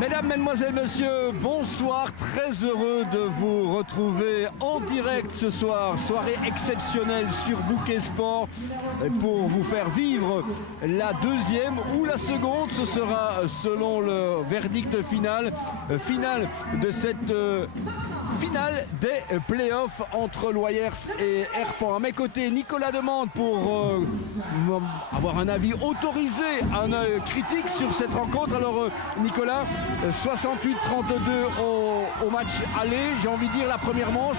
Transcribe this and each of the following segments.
Mesdames, Mesdemoiselles, Messieurs, bonsoir. Très heureux de vous retrouver en direct ce soir. Soirée exceptionnelle sur Bouquet Sport pour vous faire vivre la deuxième ou la seconde. Ce sera selon le verdict final. Finale de cette finale des playoffs entre Loyers et Herpan. À mes côtés, Nicolas Demande pour avoir un avis autorisé, un œil critique sur cette rencontre. Alors Nicolas, 68-32 au match aller, j'ai envie de dire la première manche.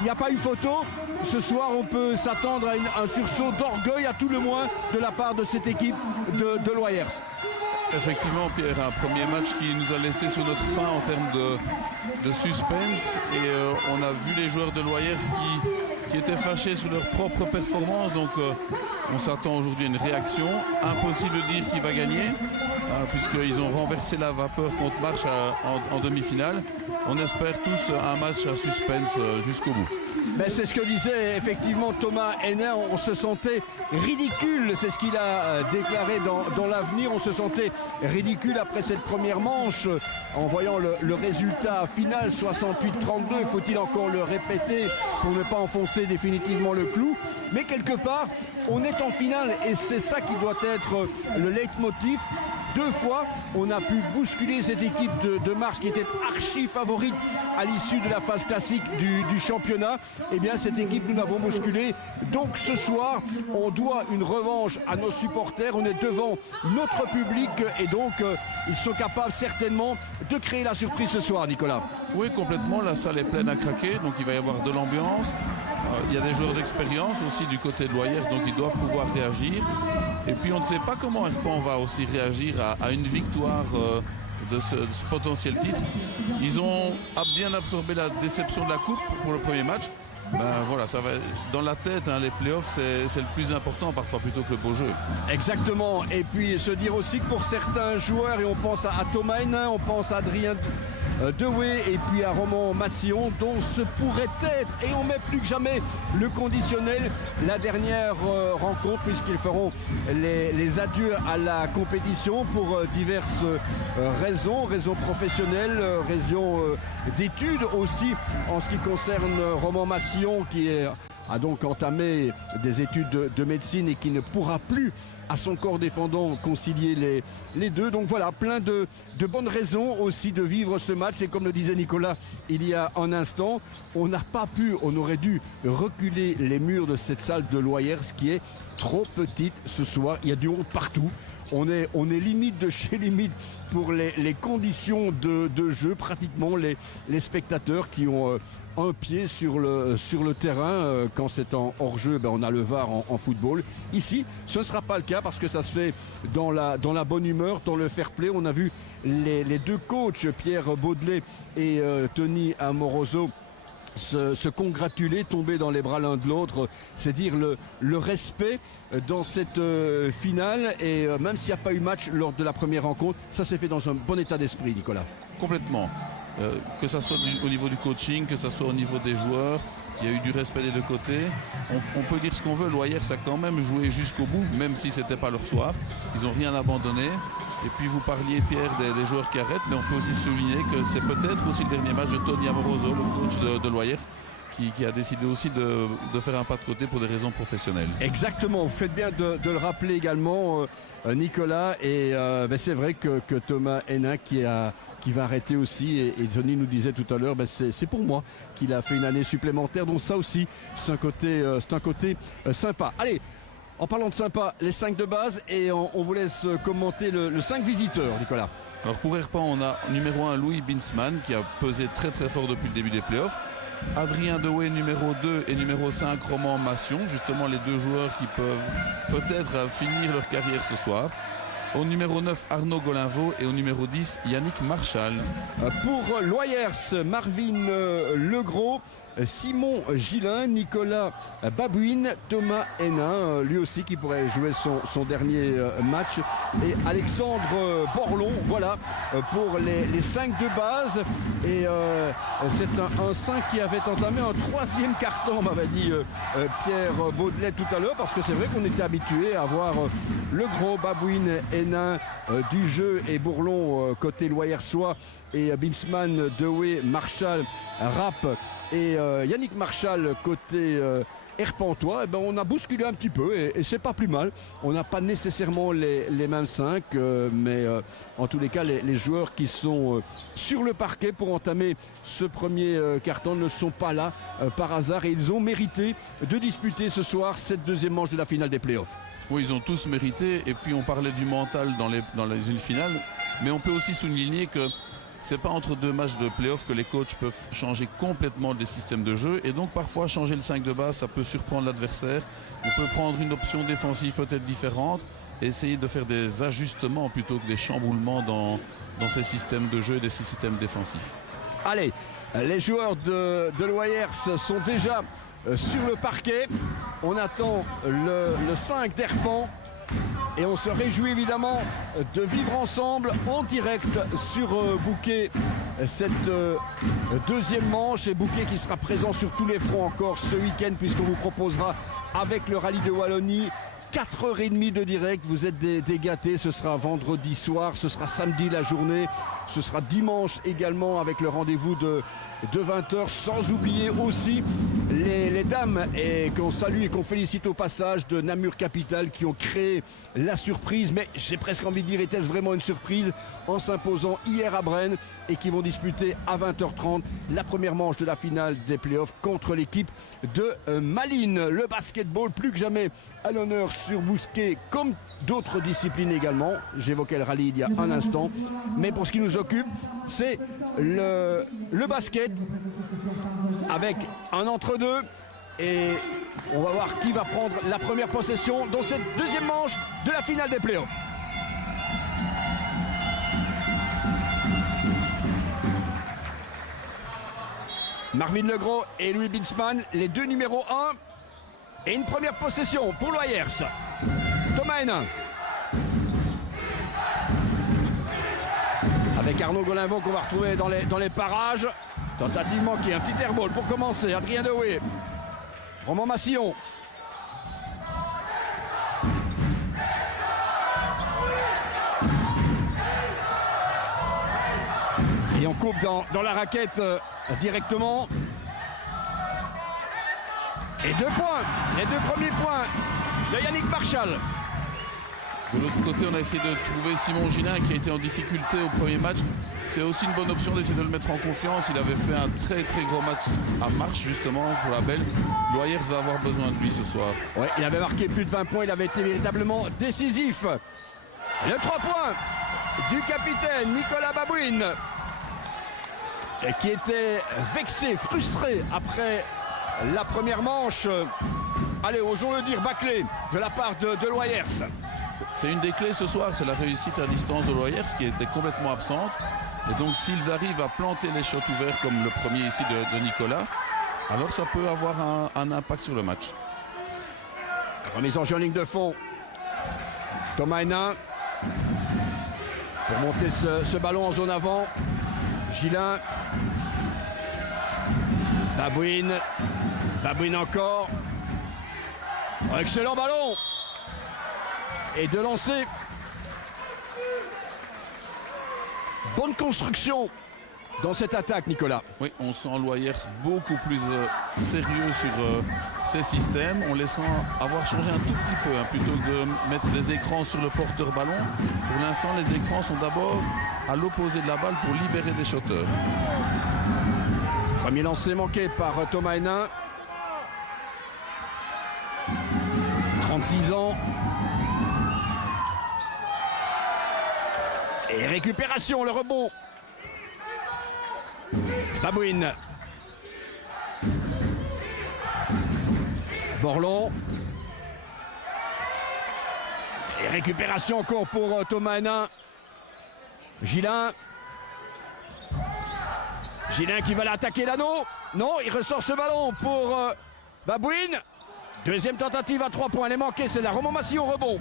Il n'y a pas eu photo. Ce soir, on peut s'attendre à un sursaut d'orgueil à tout le moins de la part de cette équipe de Loyers. Effectivement, Pierre, un premier match qui nous a laissé sur notre faim en termes de suspense. Et on a vu les joueurs de Loyers qui étaient fâchés sur leur propre performance. Donc on s'attend aujourd'hui à une réaction. Impossible de dire qui va gagner, puisqu'ils ont renversé la vapeur contre Marche en demi-finale. On espère tous un match à suspense jusqu'au bout. Ben c'est ce que disait effectivement Thomas Henner. On se sentait ridicule, c'est ce qu'il a déclaré dans l'avenir. On se sentait ridicule après cette première manche en voyant le résultat final 68-32. Faut-il encore le répéter pour ne pas enfoncer définitivement le clou? Mais quelque part, on est en finale et c'est ça qui doit être le leitmotiv. Deux fois, on a pu bousculer cette équipe de Marche qui était archi favorite à l'issue de la phase classique du championnat. Eh bien, cette équipe, nous l'avons bousculée. Donc, ce soir, on doit une revanche à nos supporters. On est devant notre public et donc, ils sont capables certainement de créer la surprise ce soir, Nicolas. Oui, complètement. La salle est pleine à craquer, donc il va y avoir de l'ambiance. Il y a des joueurs d'expérience aussi du côté de Loyers, donc ils doivent pouvoir réagir. Et puis on ne sait pas comment Herpan va aussi réagir à une victoire de ce potentiel titre. Ils ont bien absorbé la déception de la coupe pour le premier match. Ben voilà, ça va dans la tête, hein, les playoffs c'est le plus important parfois plutôt que le beau jeu. Exactement, et puis se dire aussi que pour certains joueurs, et on pense à Thomas Hennin, on pense à Adrien Dewey et puis à Roman Massillon, dont ce pourrait être, et on met plus que jamais le conditionnel, la dernière rencontre, puisqu'ils feront les adieux à la compétition pour diverses raisons professionnelles, raisons d'études aussi, en ce qui concerne Roman Massillon qui a donc entamé des études de médecine et qui ne pourra plus à son corps défendant concilier les deux. Donc voilà, plein de bonnes raisons aussi de vivre ce match. Et comme le disait Nicolas il y a un instant, on n'a pas pu, on aurait dû reculer les murs de cette salle de Loyers qui est trop petite ce soir. Il y a du monde partout. On est limite de chez limite pour les conditions de jeu, pratiquement les spectateurs qui ont un pied sur le terrain. Quand c'est en hors-jeu, ben on a le VAR en football. Ici, ce ne sera pas le cas parce que ça se fait dans la bonne humeur, dans le fair play. On a vu les deux coachs, Pierre Baudelet et Tony Amoroso, se congratuler, tomber dans les bras l'un de l'autre, c'est dire le respect dans cette finale. Et même s'il n'y a pas eu match lors de la première rencontre, ça s'est fait dans un bon état d'esprit, Nicolas. Complètement. Que ça soit au niveau du coaching, que ça soit au niveau des joueurs, il y a eu du respect des deux côtés. On peut dire ce qu'on veut, Loyers a quand même joué jusqu'au bout, même si c'était pas leur soir. Ils n'ont rien abandonné. Et puis vous parliez, Pierre, des joueurs qui arrêtent, mais on peut aussi souligner que c'est peut-être aussi le dernier match de Tony Amoroso, le coach de Loyers, qui a décidé aussi de faire un pas de côté pour des raisons professionnelles. Exactement, vous faites bien de le rappeler également, Nicolas. Et c'est vrai que Thomas Hennin qui va arrêter aussi, et Tony nous disait tout à l'heure, c'est pour moi qu'il a fait une année supplémentaire. Donc ça aussi, c'est un côté sympa. Allez, en parlant de sympa, les 5 de base, et on vous laisse commenter le 5 visiteurs, Nicolas. Alors pour Herpan, on a numéro 1 Louis Binsman qui a pesé très très fort depuis le début des playoffs. Adrien Dewey numéro 2 et numéro 5 Roman Massion, justement les deux joueurs qui peuvent peut-être finir leur carrière ce soir. Au numéro 9, Arnaud Golinvaux, et au numéro 10, Yannick Marchal. Pour Loyers, Marvin Legros, Simon Gillin, Nicolas Babouine, Thomas Hénin, lui aussi qui pourrait jouer son dernier match, et Alexandre Borlon. Voilà pour les 5 de base. Et c'est un 5 qui avait entamé un 3e carton, m'avait dit Pierre Baudelet tout à l'heure, parce que c'est vrai qu'on était habitué à voir le gros Babouine, Hénin du jeu et Bourlon côté loyersois, et Binsman, Dewey, Marshall, Rapp et Yannick Marshall côté Herpentois. Ben, on a bousculé un petit peu et c'est pas plus mal. On n'a pas nécessairement les mêmes 5, mais en tous les cas les joueurs qui sont sur le parquet pour entamer ce premier carton ne sont pas là par hasard, et ils ont mérité de disputer ce soir cette deuxième manche de la finale des playoffs. Oui, ils ont tous mérité, et puis on parlait du mental dans une finale, mais on peut aussi souligner que c'est pas entre 2 matchs de play-off que les coachs peuvent changer complètement des systèmes de jeu, et donc parfois changer le 5 de base, ça peut surprendre l'adversaire. On peut prendre une option défensive peut-être différente et essayer de faire des ajustements plutôt que des chamboulements dans ces systèmes de jeu et des systèmes défensifs. Allez, les joueurs de Loyers sont déjà sur le parquet. On attend le 5 d'Herpen. Et on se réjouit évidemment de vivre ensemble en direct sur Bouquet cette deuxième manche. Et Bouquet qui sera présent sur tous les fronts encore ce week-end, puisqu'on vous proposera avec le rallye de Wallonie 4h30 de direct. Vous êtes des gâtés. Ce sera vendredi soir, ce sera samedi la journée, ce sera dimanche également avec le rendez-vous de 20h, sans oublier aussi les dames, et qu'on salue et qu'on félicite au passage, de Namur Capital, qui ont créé la surprise, mais j'ai presque envie de dire, était-ce vraiment une surprise, en s'imposant hier à Brennes, et qui vont disputer à 20h30 la première manche de la finale des playoffs contre l'équipe de Malines. Le basketball plus que jamais à l'honneur sur Bousquet, comme d'autres disciplines également. J'évoquais le rallye il y a un instant, mais pour ce qui nous occupe, c'est le basket, avec un entre-deux, et on va voir qui va prendre la première possession dans cette deuxième manche de la finale des playoffs. Marvin Legros et Louis Binsman, les deux numéros 1, et une première possession pour Loyers. Thomas Hénin avec Arnaud Golinvaux qu'on va retrouver dans les parages. Tentative manquée, un petit airball pour commencer. Adrien Dewey, Roman Massillon. Et on coupe dans la raquette directement. Et 2 points, les 2 premiers points de Yannick Marshall. De l'autre côté, on a essayé de trouver Simon Gillin, qui a été en difficulté au premier match. C'est aussi une bonne option d'essayer de le mettre en confiance. Il avait fait un très très gros match à Marche justement pour la Belle. Loyers va avoir besoin de lui ce soir. Ouais, il avait marqué plus de 20 points, il avait été véritablement décisif. Le 3 points du capitaine Nicolas Babouine, qui était vexé, frustré après la première manche. Allez, osons le dire, bâclé de la part de Loyers. C'est une des clés ce soir, c'est la réussite à distance de Loyers qui était complètement absente. Et donc s'ils arrivent à planter les shots ouverts comme le premier ici de Nicolas, alors ça peut avoir un impact sur le match. Remise en jeu en ligne de fond. Thomas Hénin pour monter ce ballon en zone avant. Gillin. Babouine. Babouine encore. Excellent ballon. Et de lancer. Bonne construction dans cette attaque, Nicolas. Oui, on sent Loyers beaucoup plus sérieux sur ces systèmes. On les sent avoir changé un tout petit peu, plutôt que de mettre des écrans sur le porteur ballon. Pour l'instant, les écrans sont d'abord à l'opposé de la balle pour libérer des shotters. Premier lancer manqué par Thomas Hénin. 36 ans. Et récupération, le rebond. Babouine. Borlon. Et récupération encore pour Thomas Hénin. Gillin. Gillin qui va l'attaquer l'anneau. Non, il ressort ce ballon pour Babouine. Deuxième tentative à 3 points. Elle est manquée. C'est la Romont-Massillon rebond.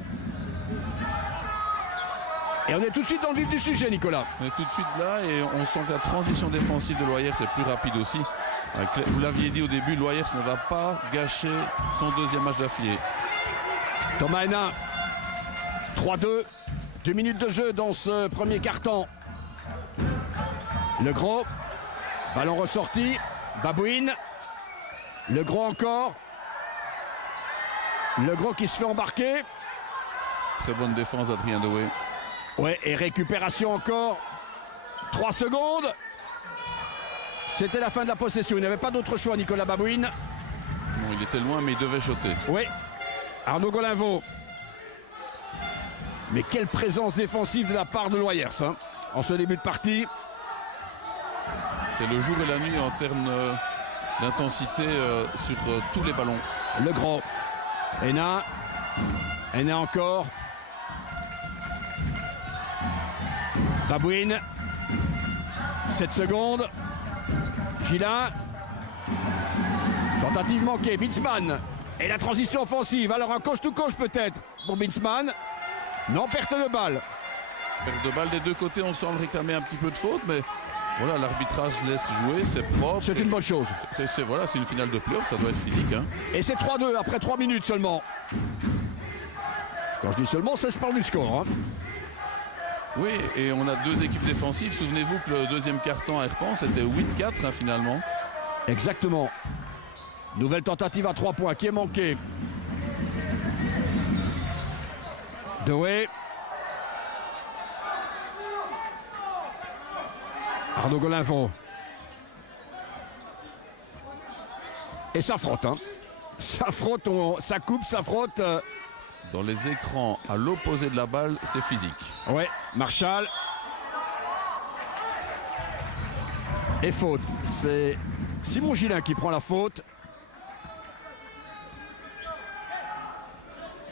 Et on est tout de suite dans le vif du sujet, Nicolas. On est tout de suite là et on sent que la transition défensive de Loyers est plus rapide aussi. Vous l'aviez dit au début, Loyers ne va pas gâcher son deuxième match d'affilée. Thomas Hénin, 3-2. 2 minutes de jeu dans ce premier quart-temps. Le Gros. Ballon ressorti. Babouine. Le Gros encore. Le Gros qui se fait embarquer. Très bonne défense d'Adrien Dewey. Ouais, et récupération encore. 3 secondes. C'était la fin de la possession. Il n'avait pas d'autre choix, Nicolas Babouine. Non, il était loin, mais il devait shotter. Oui. Arnaud Golinvaux. Mais quelle présence défensive de la part de Loyers hein, en ce début de partie. C'est le jour et la nuit en termes d'intensité sur tous les ballons. Le Gros. Hénin. Hénin encore. Babouine. 7 secondes. Gillin. Tentative manquée. Bitzman. Et la transition offensive. Alors un coach-to-coach peut-être pour Bitzman. Non, perte de balle. Perte de balle des deux côtés, on semble réclamer un petit peu de faute, mais voilà, l'arbitrage laisse jouer, c'est propre. C'est une bonne chose. Voilà, c'est une finale de playoff, ça doit être physique. Hein. Et c'est 3-2 après 3 minutes seulement. Quand je dis seulement, c'est par du score. Hein. Oui, et on a deux équipes défensives. Souvenez-vous que le deuxième quart-temps à Herpan, c'était 8-4 hein, finalement. Exactement. Nouvelle tentative à 3 points qui est manquée. Dewey. Arnaud Golinvaux. Et ça frotte. Hein. Ça frotte, ça coupe, ça frotte. Dans les écrans, à l'opposé de la balle, c'est physique. Ouais, Marshall. Et faute. C'est Simon Gillin qui prend la faute.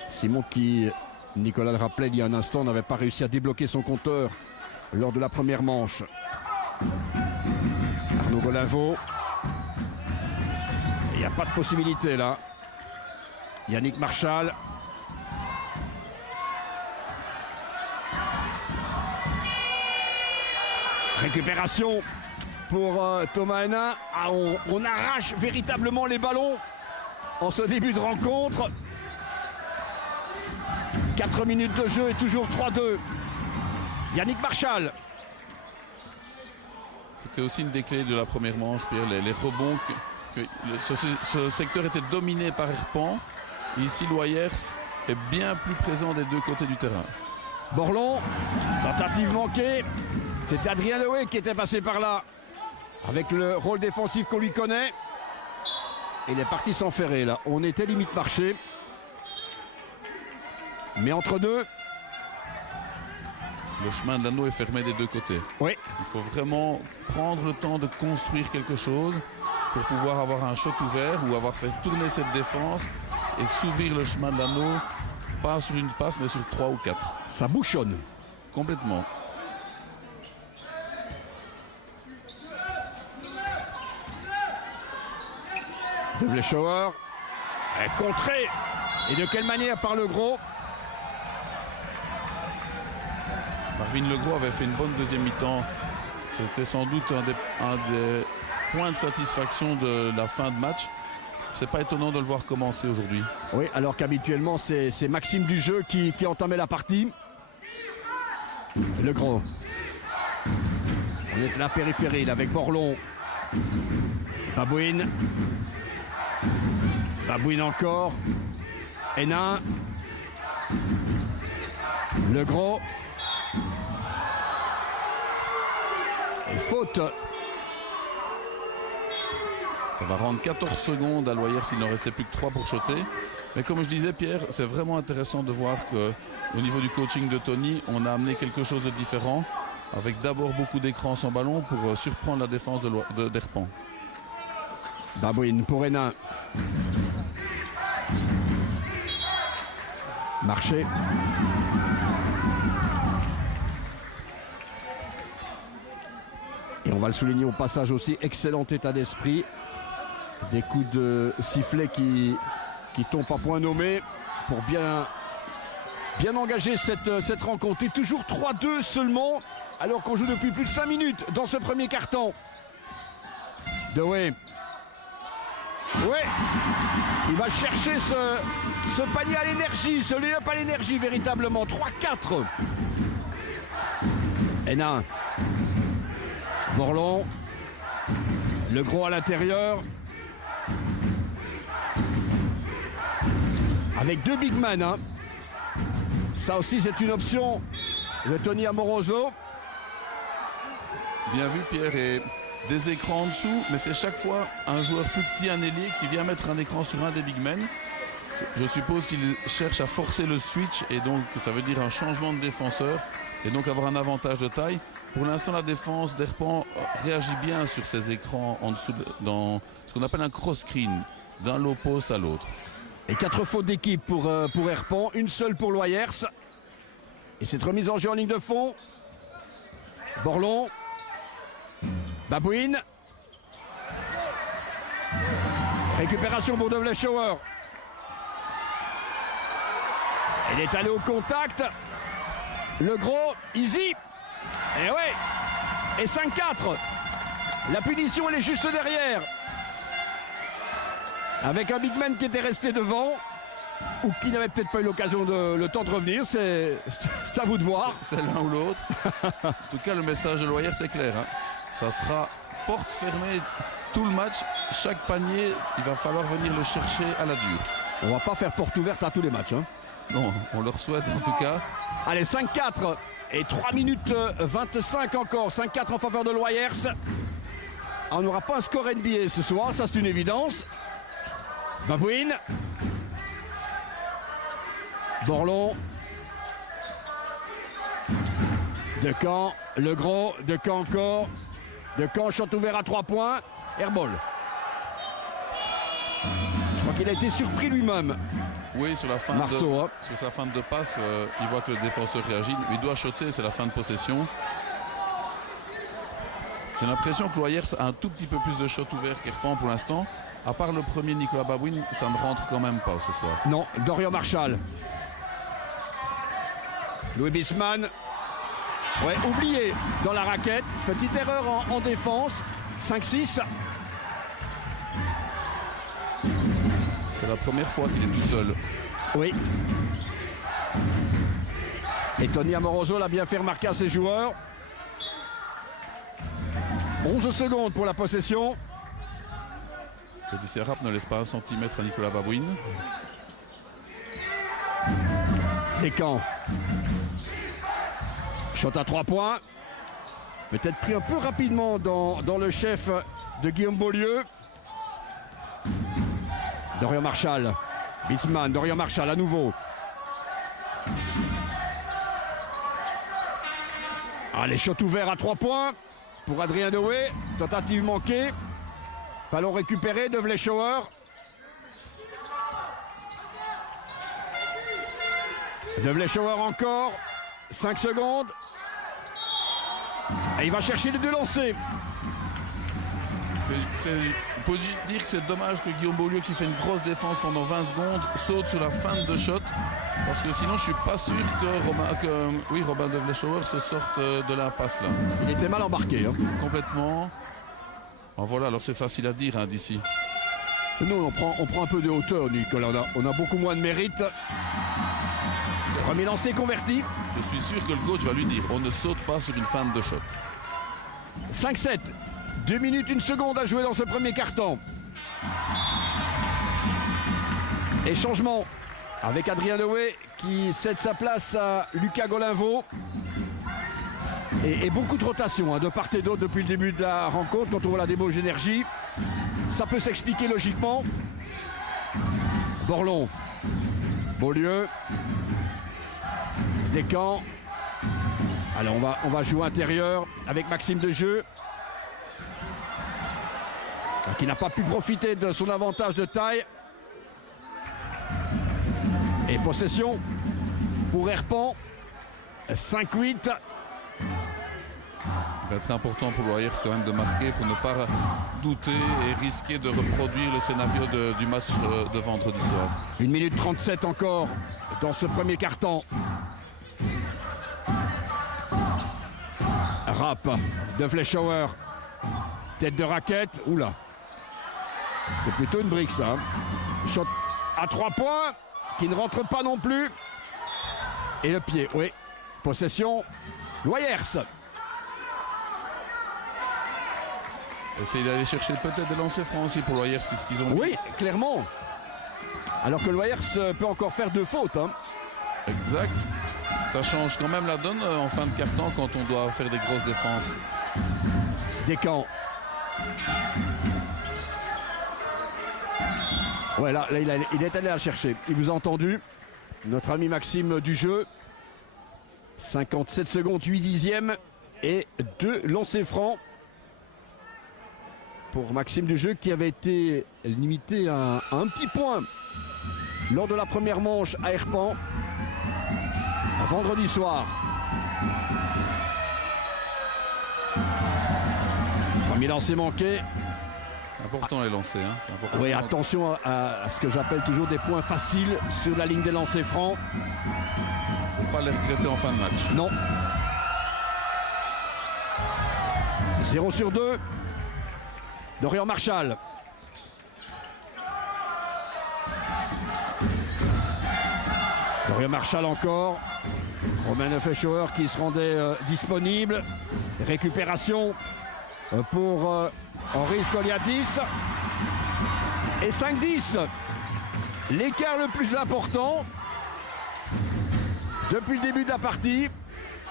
Simon qui, Nicolas le rappelait il y a un instant, n'avait pas réussi à débloquer son compteur lors de la première manche. Arnaud Golinvaux. Il n'y a pas de possibilité là. Yannick Marshall. Récupération pour Thomas Hénin. Ah, on arrache véritablement les ballons en ce début de rencontre. 4 minutes de jeu et toujours 3-2. Yannick Marshall. C'était aussi une des clés de la première manche, Pierre, les rebonds. Ce secteur était dominé par Herpan. Ici, Loyers est bien plus présent des deux côtés du terrain. Borlon, tentative manquée. C'était Adrien Dewey qui était passé par là avec le rôle défensif qu'on lui connaît. Il est parti s'enferrer là. On était limite marché. Mais entre deux. Le chemin de l'anneau est fermé des deux côtés. Oui. Il faut vraiment prendre le temps de construire quelque chose pour pouvoir avoir un shot ouvert ou avoir fait tourner cette défense et s'ouvrir le chemin de l'anneau, pas sur une passe mais sur 3 ou 4. Ça bouchonne. Complètement. De Vlechower. Contré. Et de quelle manière par le Gros. Marvin Legros avait fait une bonne deuxième mi-temps. C'était sans doute un des points de satisfaction de la fin de match. C'est pas étonnant de le voir commencer aujourd'hui. Oui, alors qu'habituellement c'est Maxime Dujeu qui entamait la partie. Legros. On est à la périphérie avec Borlon. Babouine. Babouine encore. Hénin. Legros. Et faute. Ça va rendre 14 secondes à Loyers s'il n'en restait plus que 3 pour shotter. Mais comme je disais, Pierre, c'est vraiment intéressant de voir qu'au niveau du coaching de Tony, on a amené quelque chose de différent, avec d'abord beaucoup d'écrans sans ballon pour surprendre la défense d'Herpan. Babouine pour Hénin. Marché. Et on va le souligner au passage aussi, excellent état d'esprit Des coups de sifflet qui tombent à point nommé pour bien engager cette rencontre. Et toujours 3-2 seulement, alors qu'on joue depuis plus de 5 minutes dans ce premier quart-temps. Dewey. Ouais, il va chercher ce panier à l'énergie, ce lay-up à l'énergie véritablement. 3-4. Hénin. Borlon. Le gros à l'intérieur. Avec 2 big men. Hein. Ça aussi, c'est une option de Tony Amoroso. Bien vu, Pierre. Et des écrans en dessous, mais c'est chaque fois un joueur plus petit, un ailier, qui vient mettre un écran sur un des big men. Je suppose qu'il cherche à forcer le switch, et donc ça veut dire un changement de défenseur, et donc avoir un avantage de taille. Pour l'instant, la défense d'Herpan réagit bien sur ces écrans en dessous, dans ce qu'on appelle un cross-screen, d'un low post à l'autre. Et 4 fautes d'équipe pour Herpan, une seule pour Loyers. Et cette remise en jeu en ligne de fond. Borlon. Babouine. Récupération pour Dudley Shower. Il est allé au contact. Le gros, easy. Et ouais. Et 5-4. La punition, elle est juste derrière. Avec un big man qui était resté devant. Ou qui n'avait peut-être pas eu l'occasion le temps de revenir. C'est à vous de voir. C'est l'un ou l'autre. En tout cas, le message de Loyers, c'est clair. Hein. Ça sera porte fermée tout le match. Chaque panier, il va falloir venir le chercher à la dure. On va pas faire porte ouverte à tous les matchs. Hein. Non, on leur souhaite en tout cas. Allez, 5-4 et 3 minutes 25 encore. 5-4 en faveur de Loyers. On n'aura pas un score NBA ce soir, ça c'est une évidence. Babouine. Borlon. Decamp, le gros, Decamp encore. Decamp, shot ouvert à 3 points. Airball. Je crois qu'il a été surpris lui-même. Oui, sur la fin Marceau, hein. Sur sa fin de passe, il voit que le défenseur réagit. Il doit shotter, c'est la fin de possession. J'ai l'impression que Loyers a un tout petit peu plus de shots ouverts qu'Herpan pour l'instant. À part le premier Nicolas Babouine, ça ne rentre quand même pas ce soir. Non, Dorian Marshall. Louis Bisman. Ouais, oublié dans la raquette. Petite erreur en défense. 5-6. C'est la première fois qu'il est tout seul. Oui. Et Tony Amoroso l'a bien fait remarquer à ses joueurs. 11 secondes pour la possession. Félicie Arape ne laisse pas un centimètre à Nicolas Babouine. Decamp. Shot à 3 points. Peut-être pris un peu rapidement dans le chef de Guillaume Beaulieu. Dorian Marshall. Bitzman, Dorian Marshall à nouveau. Allez, shot ouvert à 3 points pour Adrien Dewey. Tentative manquée. Ballon récupéré de Vlechower. De Vlechower encore. 5 secondes. Et il va chercher les 2 lancers. On peut dire que c'est dommage que Guillaume Beaulieu, qui fait une grosse défense pendant 20 secondes, saute sur la fin de shot. Parce que sinon, je suis pas sûr que Robin de Vlechower se sorte de l'impasse là. Il était mal embarqué. Hein. Complètement. Oh, voilà, alors c'est facile à dire hein, d'ici. Nous, on prend un peu de hauteur, Nicolas. On a beaucoup moins de mérite. Premier lancé converti. Je suis sûr que le coach va lui dire on ne saute pas sur une fin de shot. 5-7. 2 minutes, 1 seconde à jouer dans ce premier carton. Et changement avec Adrien Dewey qui cède sa place à Lucas Golinvaux. Et beaucoup de rotation hein, de part et d'autre depuis le début de la rencontre. Quand on voit la débauche d'énergie, ça peut s'expliquer logiquement. Borlon. Beaulieu. Decamp. Alors on va jouer intérieur avec Maxime Dejeu. Qui n'a pas pu profiter de son avantage de taille. Et possession pour Herpan. 5-8. Ça va être important pour Loyers quand même de marquer pour ne pas douter et risquer de reproduire le scénario du match de vendredi soir. 1 minute 37 encore dans ce premier quart-temps. Rap de Fleischhauer. Tête de raquette. Oula. C'est plutôt une brique ça. Shot à 3 points qui ne rentre pas non plus. Et le pied, oui. Possession. Loyers. Essayer d'aller chercher peut-être des lancers francs aussi pour Loyers puisqu'ils ont... Oui, clairement. Alors que Loyers peut encore faire 2 fautes. Hein. Exact. Ça change quand même la donne en fin de quart-temps quand on doit faire des grosses défenses. Descamps. Ouais, là il est allé la chercher. Il vous a entendu. Notre ami Maxime du jeu. 57 secondes, 8 dixièmes et 2 lancers francs pour Maxime du jeu qui avait été limité à un petit point lors de la première manche à Herpan vendredi soir. Premier lancer manqué. C'est important les lancers. Hein. C'est important. Oui, attention à ce que j'appelle toujours des points faciles sur la ligne des lancers francs. Faut pas les regretter en fin de match. Non. 0 sur 2. Dorian Marchal. Dorian Marchal encore. Romain Fleischhauer qui se rendait disponible. Récupération pour Henri Skoliadis. Et 5-10. L'écart le plus important depuis le début de la partie.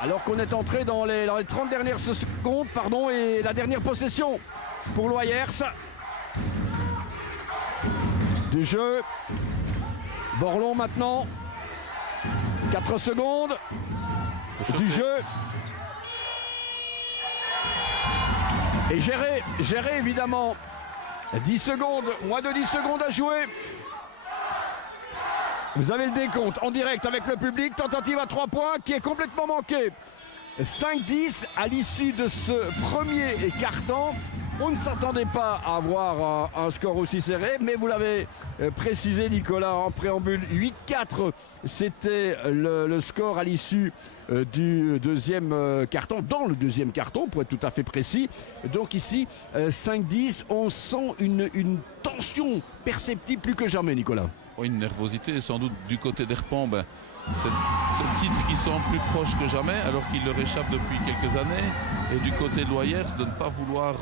Alors qu'on est entré dans les 30 dernières secondes, et la dernière possession pour Loyers. Du jeu. Borlon maintenant. 4 secondes. Du jeu. Et géré évidemment. 10 secondes, moins de 10 secondes à jouer. Vous avez le décompte en direct avec le public. Tentative à 3 points qui est complètement manquée. 5-10 à l'issue de ce premier quart-temps. On ne s'attendait pas à avoir un score aussi serré, mais vous l'avez précisé, Nicolas, en préambule. 8-4, c'était le score à l'issue du deuxième carton, dans le deuxième carton, pour être tout à fait précis. Donc ici, 5-10, on sent une tension perceptible plus que jamais, Nicolas. Une nervosité, sans doute du côté d'Herpan. C'est ce titre qui semble plus proche que jamais, alors qu'il leur échappe depuis quelques années. Et du côté de Loyers, de ne pas vouloir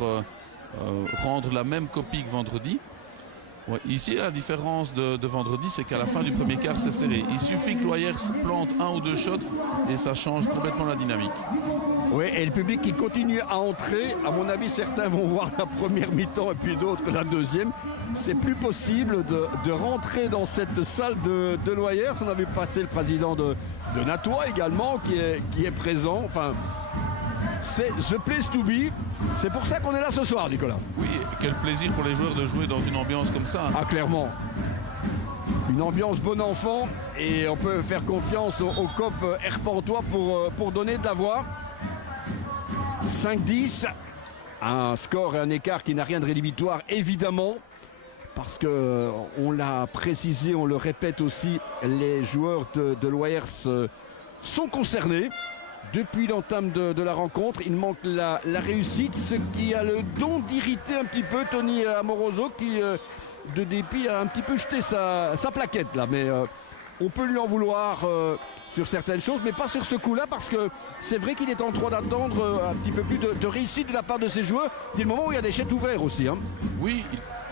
rendre la même copie que vendredi. Ouais, ici, la différence de vendredi, c'est qu'à la fin du premier quart, c'est serré. Il suffit que Loyers plante 1 ou 2 shots et ça change complètement la dynamique. Oui, et le public qui continue à entrer. À mon avis, certains vont voir la première mi-temps et puis d'autres la deuxième. C'est plus possible de rentrer dans cette salle de Loyers. On a vu passer le président de Natois également qui est présent. Enfin, c'est the place to be. C'est pour ça qu'on est là ce soir, Nicolas. Oui, quel plaisir pour les joueurs de jouer dans une ambiance comme ça. Ah, clairement. Une ambiance bon enfant et on peut faire confiance au COP Herpantois pour donner de la voix. 5-10, un score et un écart qui n'a rien de rédhibitoire évidemment parce que on l'a précisé, on le répète aussi, les joueurs de Loyers sont concernés depuis l'entame de la rencontre. Il manque la réussite, ce qui a le don d'irriter un petit peu Tony Amoroso qui de dépit a un petit peu jeté sa plaquette là, mais on peut lui en vouloir sur certaines choses, mais pas sur ce coup-là, parce que c'est vrai qu'il est en droit d'attendre un petit peu plus de réussite de la part de ses joueurs, dès le moment où il y a des chèques ouverts aussi. Hein. Oui,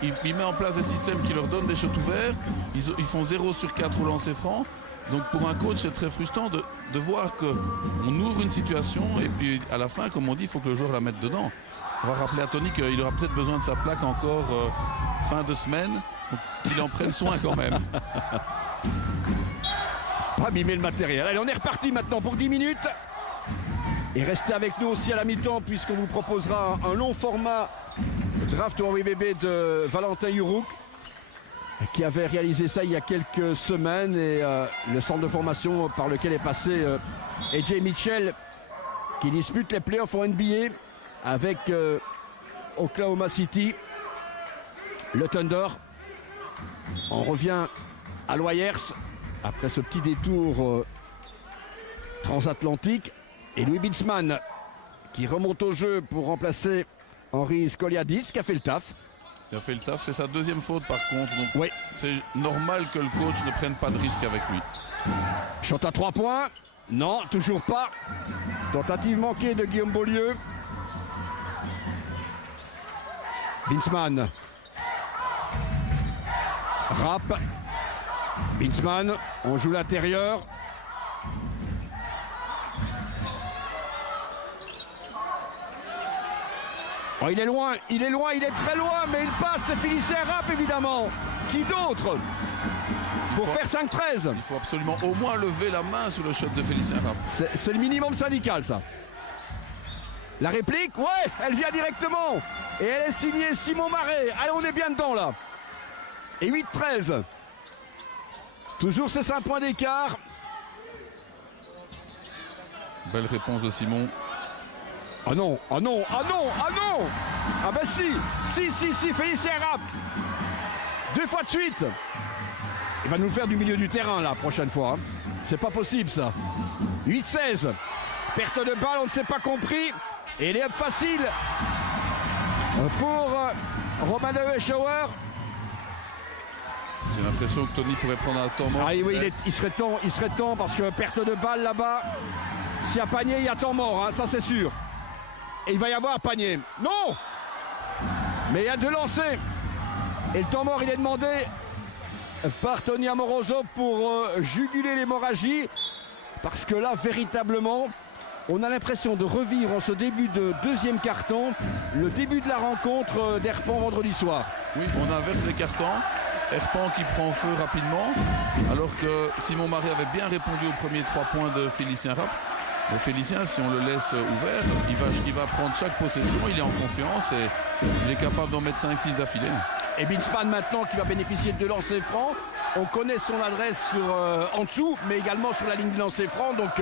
il met en place des systèmes qui leur donnent des shots ouverts. Ils font 0 sur 4 au lancer franc. Donc pour un coach, c'est très frustrant de voir qu'on ouvre une situation et puis à la fin, comme on dit, il faut que le joueur la mette dedans. On va rappeler à Tony qu'il aura peut-être besoin de sa plaque encore fin de semaine. Donc qu'il en prenne soin quand même. Pas abîmer le matériel. Allez, on est reparti maintenant pour 10 minutes. Et restez avec nous aussi à la mi-temps puisqu'on vous proposera un long format draft au WBB de Valentin Yurouk qui avait réalisé ça il y a quelques semaines et le centre de formation par lequel est passé AJ Mitchell qui dispute les playoffs en NBA avec Oklahoma City. Le Thunder. On revient à Loyers après ce petit détour transatlantique. Et Louis Bitzmann qui remonte au jeu pour remplacer Henri Skoliadis qui a fait le taf. Il a fait le taf, c'est sa deuxième faute par contre. Donc oui. C'est normal que le coach ne prenne pas de risque avec lui. Shot à 3 points. Non, toujours pas. Tentative manquée de Guillaume Beaulieu. Bitzmann. Rap. Bitzmann, on joue l'intérieur. Oh, il est loin, il est très loin, mais il passe, c'est Félicien Rapp évidemment. Qui d'autre pour faire 5-13? Il faut absolument au moins lever la main sur le shot de Félicien Rapp. C'est le minimum syndical ça. La réplique, ouais, elle vient directement. Et elle est signée Simon Marais. Allez, on est bien dedans là. Et 8-13. Toujours ces 5 points d'écart. Belle réponse de Simon. Ah non, ah non, ah non, ah non. Ah ben si, Félicien Rapp. 2 fois de suite. Il va nous faire du milieu du terrain la prochaine fois. Hein. C'est pas possible ça. 8-16. Perte de balle, on ne s'est pas compris. Et les up facile pour Romano Eschauer. J'ai l'impression que Tony pourrait prendre un temps mort. Ah oui, il serait temps parce que perte de balle là-bas. S'il y a panier, il y a temps mort, hein, ça c'est sûr. Et il va y avoir panier. Non. Mais il y a 2 lancers. Et le temps mort, il est demandé par Tony Amoroso pour juguler l'hémorragie. Parce que là, véritablement, on a l'impression de revivre en ce début de deuxième quart-temps le début de la rencontre d'Herpan vendredi soir. Oui, on inverse les cartons. Herpan qui prend feu rapidement, alors que Simon Marais avait bien répondu aux premiers 3 points de Félicien Rapp. Mais Félicien, si on le laisse ouvert, il va prendre chaque possession, il est en confiance et il est capable d'en mettre 5-6 d'affilée. Et Bitzmann maintenant qui va bénéficier de 2 lancers francs. On connaît son adresse en dessous, mais également sur la ligne de lancers francs. Donc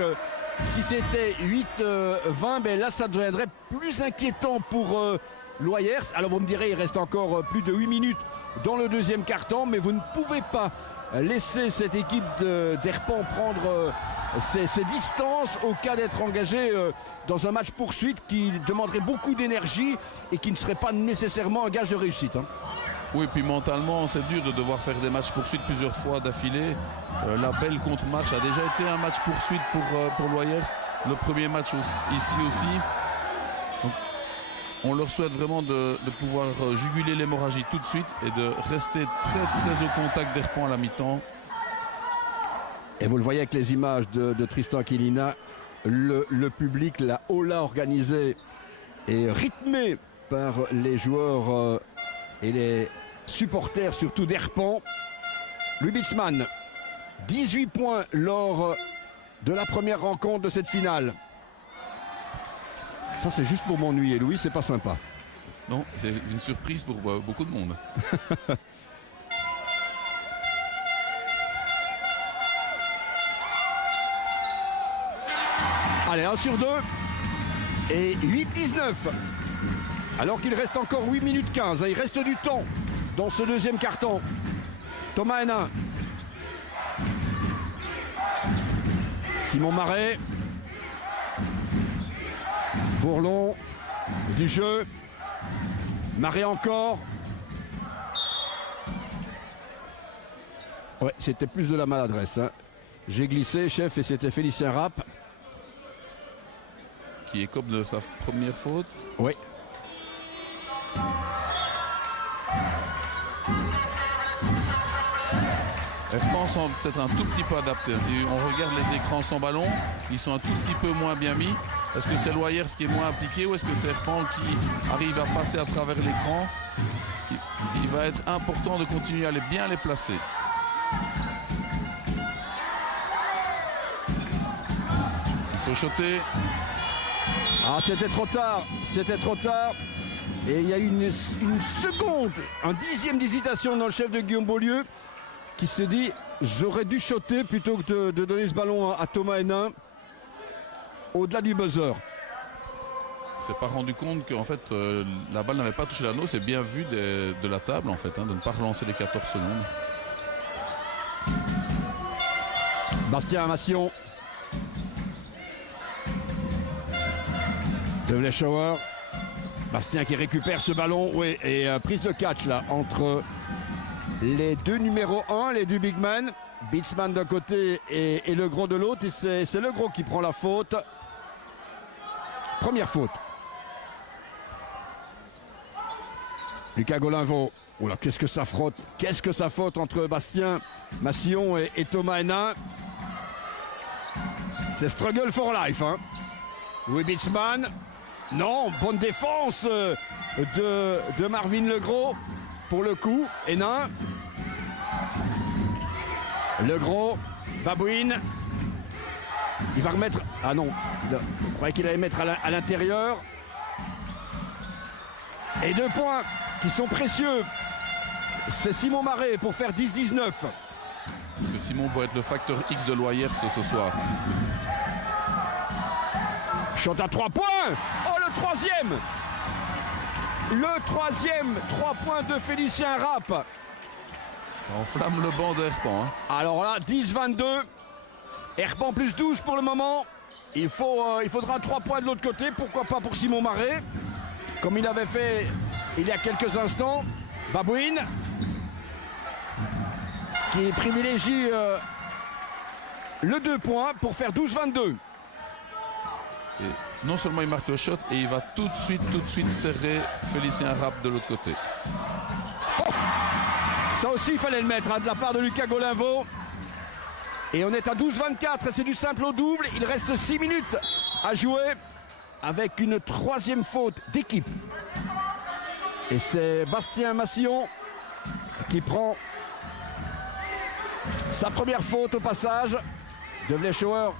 si c'était 8-20, ben là ça deviendrait plus inquiétant pour Loyers. Alors vous me direz, il reste encore plus de 8 minutes dans le deuxième quart-temps, mais vous ne pouvez pas laisser cette équipe d'Herpan prendre ses distances au cas d'être engagé dans un match poursuite qui demanderait beaucoup d'énergie et qui ne serait pas nécessairement un gage de réussite. Hein. Oui, puis mentalement, c'est dur de devoir faire des matchs poursuite plusieurs fois d'affilée. La belle contre-match a déjà été un match poursuite pour Loyers. Le premier match ici aussi. Donc, on leur souhaite vraiment de pouvoir juguler l'hémorragie tout de suite et de rester très au contact d'Herpan à la mi-temps. Et vous le voyez avec les images de Tristan Aquilina, le public, la Ola organisée et rythmée par les joueurs et les supporters surtout d'Herpan. Louis Bitzmann, 18 points lors de la première rencontre de cette finale. Ça c'est juste pour m'ennuyer, Louis, c'est pas sympa. Non, c'est une surprise pour beaucoup de monde. Allez, 1 sur 2 et 8-19. Alors qu'il reste encore 8 minutes 15. Il reste du temps dans ce deuxième quart-temps. Thomas Hénin. Simon Marais. Bourlon. Du jeu. Marais encore. Ouais, c'était plus de la maladresse. Hein. J'ai glissé, chef, et c'était Félicien Rapp. Qui écope de sa première faute. Oui. Herpan semble s'être un tout petit peu adapté. Si on regarde les écrans sans ballon, ils sont un tout petit peu moins bien mis. Est-ce que c'est Loyers qui est moins impliqué ou est-ce que c'est Herpan qui arrive à passer à travers l'écran? Il va être important de continuer à bien les placer. Il faut shotter. Ah, c'était trop tard, Et il y a une seconde, un dixième d'hésitation dans le chef de Guillaume Beaulieu qui se dit j'aurais dû shotter plutôt que de donner ce ballon à Thomas Hénin au-delà du buzzer. s'est pas rendu compte qu'en fait la balle n'avait pas touché l'anneau. C'est bien vu de la table en fait, de ne pas relancer les 14 secondes. Bastien Massillon. De Vlechower. Bastien qui récupère ce ballon. Oui, et prise de catch là entre les deux numéros 1, les deux big men. Beatsman d'un côté et le gros de l'autre. Et c'est le gros qui prend la faute. Première faute. Lucas Golinvaux. Oh là, qu'est-ce que ça frotte. Qu'est-ce que ça faute entre Bastien Massillon et Thomas Hénin. C'est struggle for life. Hein. Louis Beatsman. Non, bonne défense de Marvin Legros. Pour le coup, Hénin. Legros, Babouine. Il va remettre. Ah non, je croyais qu'il allait mettre à l'intérieur. Et 2 points qui sont précieux. C'est Simon Marais pour faire 10-19. Parce que Simon pourrait être le facteur X de Loyers ce soir. Shot à 3 points. Oh, le troisième. Le troisième, 3 points de Félicien Rapp. Ça enflamme le banc de Herpan. Hein. Alors là, 10-22. Herpan plus 12 pour le moment. Il faudra 3 points de l'autre côté. Pourquoi pas pour Simon Marais. Comme il avait fait il y a quelques instants. Babouine. Qui privilégie le 2 points pour faire 12-22. Et non seulement il marque le shot, et il va tout de suite serrer Félicien Rapp de l'autre côté. Oh, ça aussi, il fallait le mettre de la part de Lucas Golinvaux. Et on est à 12-24, c'est du simple au double. Il reste 6 minutes à jouer avec une 3e faute d'équipe. Et c'est Bastien Massillon qui prend sa première faute au passage. De Vlechower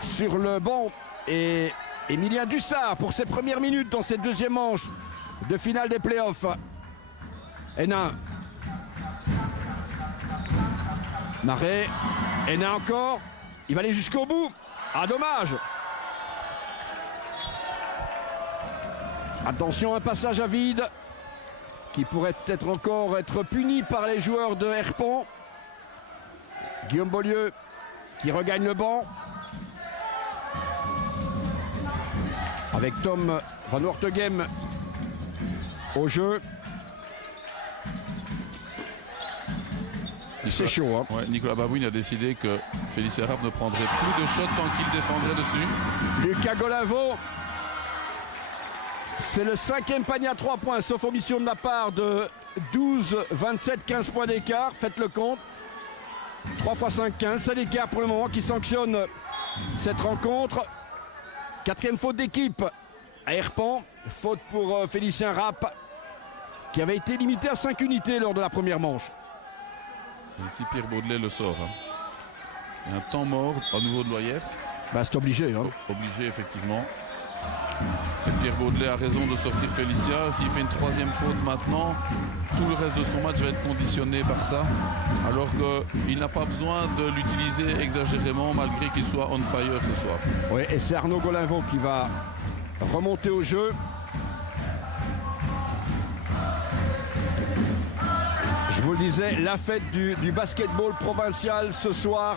sur le banc. Et Emilien Dussard pour ses premières minutes dans cette 2e manche de finale des playoffs. Hénin. Marais. Hénin encore. Il va aller jusqu'au bout. Ah, dommage. Attention, un passage à vide qui pourrait peut-être encore être puni par les joueurs de Herpan. Guillaume Beaulieu qui regagne le banc. Avec Tom Van Wortegem au jeu. C'est chaud. Hein. Ouais, Nicolas Babouine a décidé que Félicien Rapp ne prendrait plus de shots tant qu'il défendrait dessus. Lucas Golinvaux. C'est le 5e panier à 3 points, sauf omission de ma part de 12, 27, 15 points d'écart. Faites le compte. 3 x 5, 15. C'est l'écart pour le moment qui sanctionne cette rencontre. 4e faute d'équipe à Herpan. Faute pour Félicien Rapp qui avait été limité à 5 unités lors de la première manche. Et ici Pierre Baudelet le sort. Hein. Il y a un temps mort au niveau de Loyers. Bah, c'est obligé. Hein. Obligé effectivement. Et Pierre Baudelet a raison de sortir Félicien. S'il fait une 3e faute maintenant, tout le reste de son match va être conditionné par ça. Alors qu'il n'a pas besoin de l'utiliser exagérément malgré qu'il soit on fire ce soir. Oui, et c'est Arnaud Golinvaux qui va remonter au jeu. Je vous le disais, la fête du basketball provincial ce soir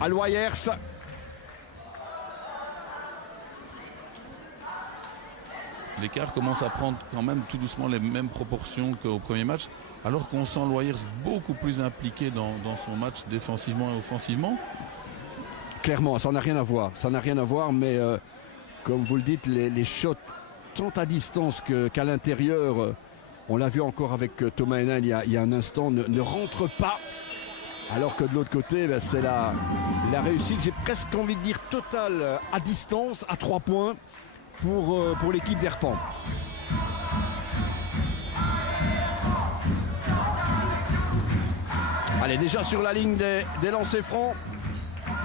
à Loyers. L'écart commence à prendre quand même tout doucement les mêmes proportions qu'au premier match, alors qu'on sent Loyers beaucoup plus impliqué dans son match défensivement et offensivement. Clairement, ça n'a rien à voir. Ça n'a rien à voir, mais comme vous le dites, les shots tant à distance qu'à l'intérieur, on l'a vu encore avec Thomas Hénin il y a un instant, ne rentrent pas. Alors que de l'autre côté, ben, c'est la réussite, j'ai presque envie de dire totale à distance, à 3 points. Pour l'équipe d'Herpan. Allez, déjà sur la ligne des lancers francs,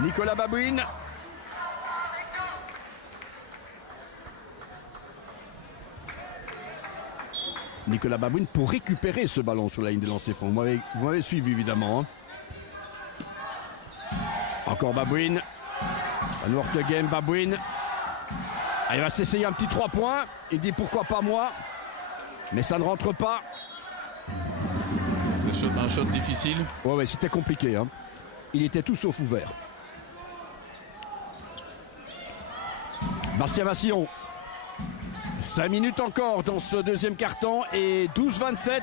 Nicolas Babouine. Nicolas Babouine pour récupérer ce ballon sur la ligne des lancers francs. Vous m'avez suivi évidemment. Hein. Encore Babouine. Van Wortegem, Babouine. Il va s'essayer un petit 3 points. Il dit pourquoi pas moi. Mais ça ne rentre pas. C'est un shot difficile. Ouais, c'était compliqué. Hein. Il était tout sauf ouvert. Bastien Massillon. 5 minutes encore dans ce deuxième carton et 12-27.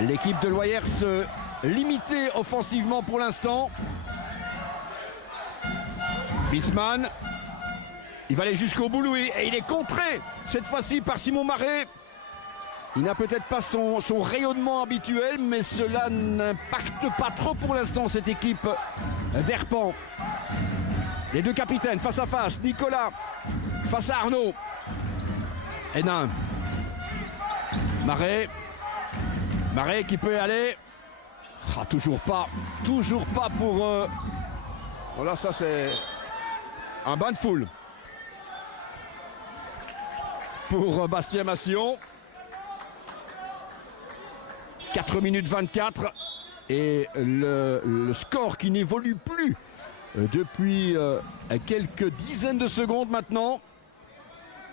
L'équipe de Loyers limitée offensivement pour l'instant. Bitzmann. Il va aller jusqu'au bout, Louis, et il est contré cette fois-ci par Simon Marais. Il n'a peut-être pas son rayonnement habituel, mais cela n'impacte pas trop pour l'instant cette équipe d'Herpan. Les deux capitaines face à face, Nicolas face à Arnaud. Hénin. Marais qui peut y aller. Ah, toujours pas pour... Voilà, ça c'est un bain de foule pour Bastien Massillon. 4 minutes 24 et le score qui n'évolue plus depuis quelques dizaines de secondes maintenant.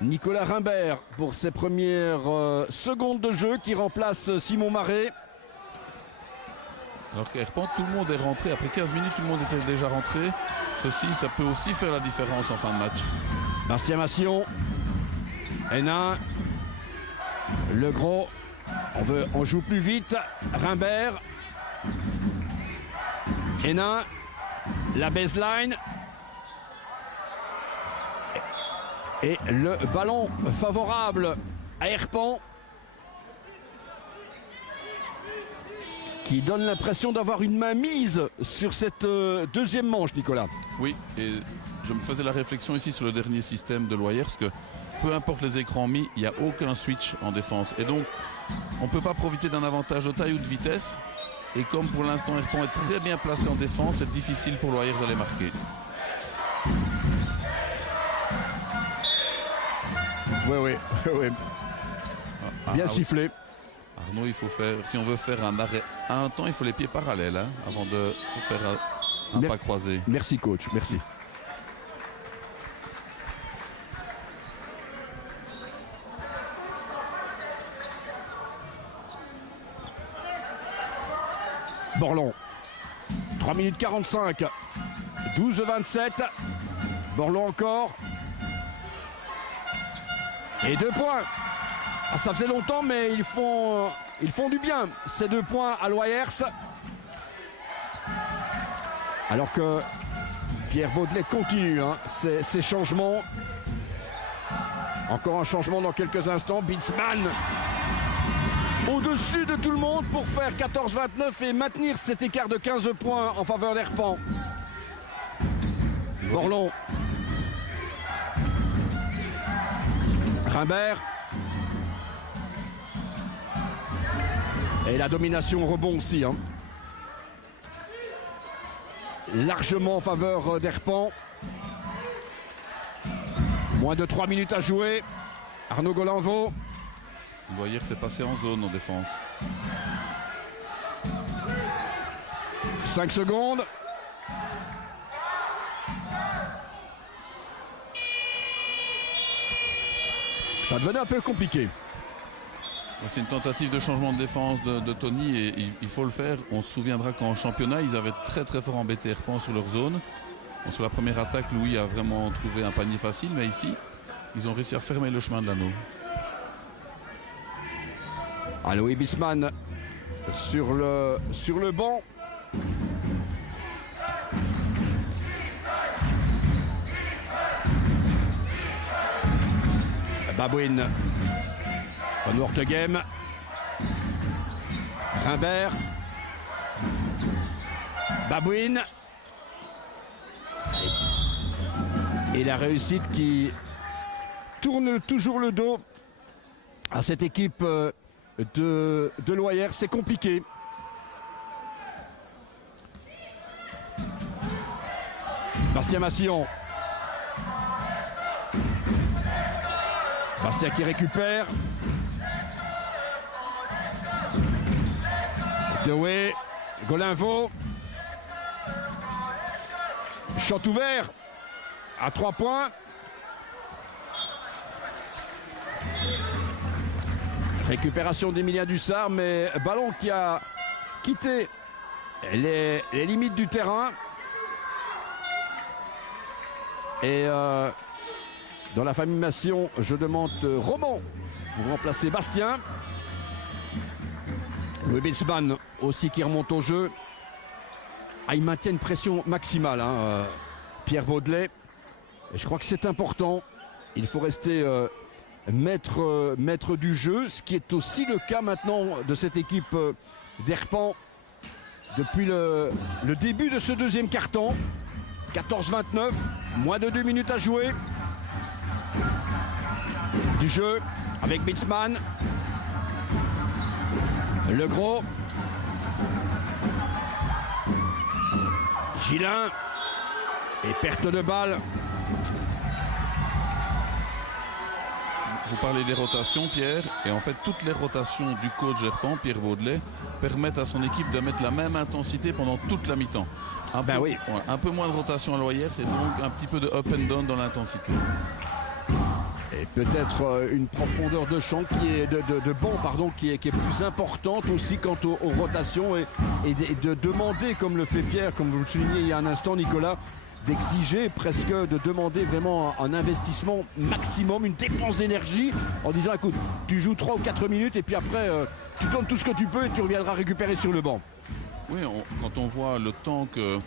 Nicolas Rimbert pour ses premières secondes de jeu qui remplace Simon Marais. Alors qu'à Herpan, tout le monde est rentré. Après 15 minutes, tout le monde était déjà rentré. Ceci, ça peut aussi faire la différence en fin de match. Bastien Massillon. Hénin. Le gros. On joue plus vite. Rimbert. Hénin. La baseline. Et le ballon favorable à Herpan. Qui donne l'impression d'avoir une main mise sur cette deuxième manche, Nicolas. Oui, et je me faisais la réflexion ici sur le dernier système de Loyers que peu importe les écrans mis, il n'y a aucun switch en défense. Et donc, on ne peut pas profiter d'un avantage de taille ou de vitesse. Et comme pour l'instant, Herpan est très bien placé en défense, c'est difficile pour Loyers d'aller marquer. Oui. Bien sifflé. Arnaud, il faut faire, si on veut faire un arrêt à un temps, il faut les pieds parallèles hein, avant de faire un pas croisé. Merci coach, merci. Borlon. 3 minutes 45. 12-27. Borlon encore. Et 2 points. Ah, ça faisait longtemps, mais ils font du bien. Ces 2 points à Loyers. Alors que Pierre Baudelet continue hein, ses changements. Encore un changement dans quelques instants. Bitzmann au-dessus de tout le monde pour faire 14-29 et maintenir cet écart de 15 points en faveur d'Herpan. Borlon. Rimbert. Et la domination rebond aussi. Hein. Largement en faveur d'Herpan. Moins de 3 minutes à jouer. Arnaud Golinvaux. Loyers s'est passé en zone en défense. 5 secondes. Ça devenait un peu compliqué. C'est une tentative de changement de défense de Tony et il faut le faire. On se souviendra qu'en championnat, ils avaient très fort embêté Herpan sur leur zone. Bon, sur la première attaque, Louis a vraiment trouvé un panier facile, mais ici, ils ont réussi à fermer le chemin de l'anneau. Louis Bitzmann sur le banc. Babouine. Van Wortegem. Rimbert. Babouine. Et la réussite qui tourne toujours le dos à cette équipe de Loyers. C'est compliqué. Bastien Massillon. Bastien qui récupère. Dewey. Golinvaux. Shot ouvert. à 3 points. Récupération d'Emilien Dussard, mais ballon qui a quitté les limites du terrain. Et dans la famille Massion, je demande Roman pour remplacer Bastien. Louis Bitzmann aussi qui remonte au jeu. Ah, il maintient une pression maximale, hein, Pierre Baudelaire. Et je crois que c'est important. Il faut rester maître du jeu, ce qui est aussi le cas maintenant de cette équipe d'Herpan depuis le début de ce deuxième quart-temps. 14-29, moins de 2 minutes à jouer. Du jeu avec Bitzmann. Le gros. Gillin. Et perte de balle. Vous parlez des rotations, Pierre, et en fait toutes les rotations du coach Herpan, Pierre Baudelaire, permettent à son équipe de mettre la même intensité pendant toute la mi-temps. Un peu moins de rotation à Loyers, c'est donc un petit peu de up and down dans l'intensité. Et peut-être une profondeur de champ qui est de banc, pardon, qui est plus importante aussi quant aux rotations et de demander, comme le fait Pierre, comme vous le soulignez il y a un instant, Nicolas, d'exiger presque, de demander vraiment un investissement maximum, une dépense d'énergie en disant écoute, tu joues 3 ou 4 minutes et puis après tu donnes tout ce que tu peux et tu reviendras récupérer sur le banc. Oui, quand on voit le temps que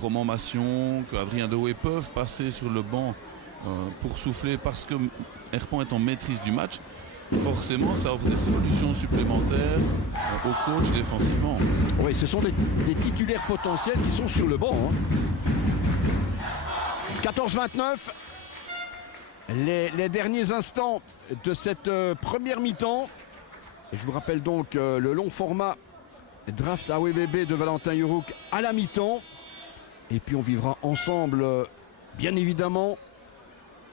Roman Massion, qu'Adrien Dewey peuvent passer sur le banc pour souffler parce que Herpan est en maîtrise du match, forcément ça offre des solutions supplémentaires au coach défensivement. Oui, ce sont des titulaires potentiels qui sont sur le banc, hein. 14-29, les derniers instants de cette première mi-temps. Et je vous rappelle donc le long format draft AWBB de Valentin Yurouk à la mi-temps. Et puis on vivra ensemble, bien évidemment,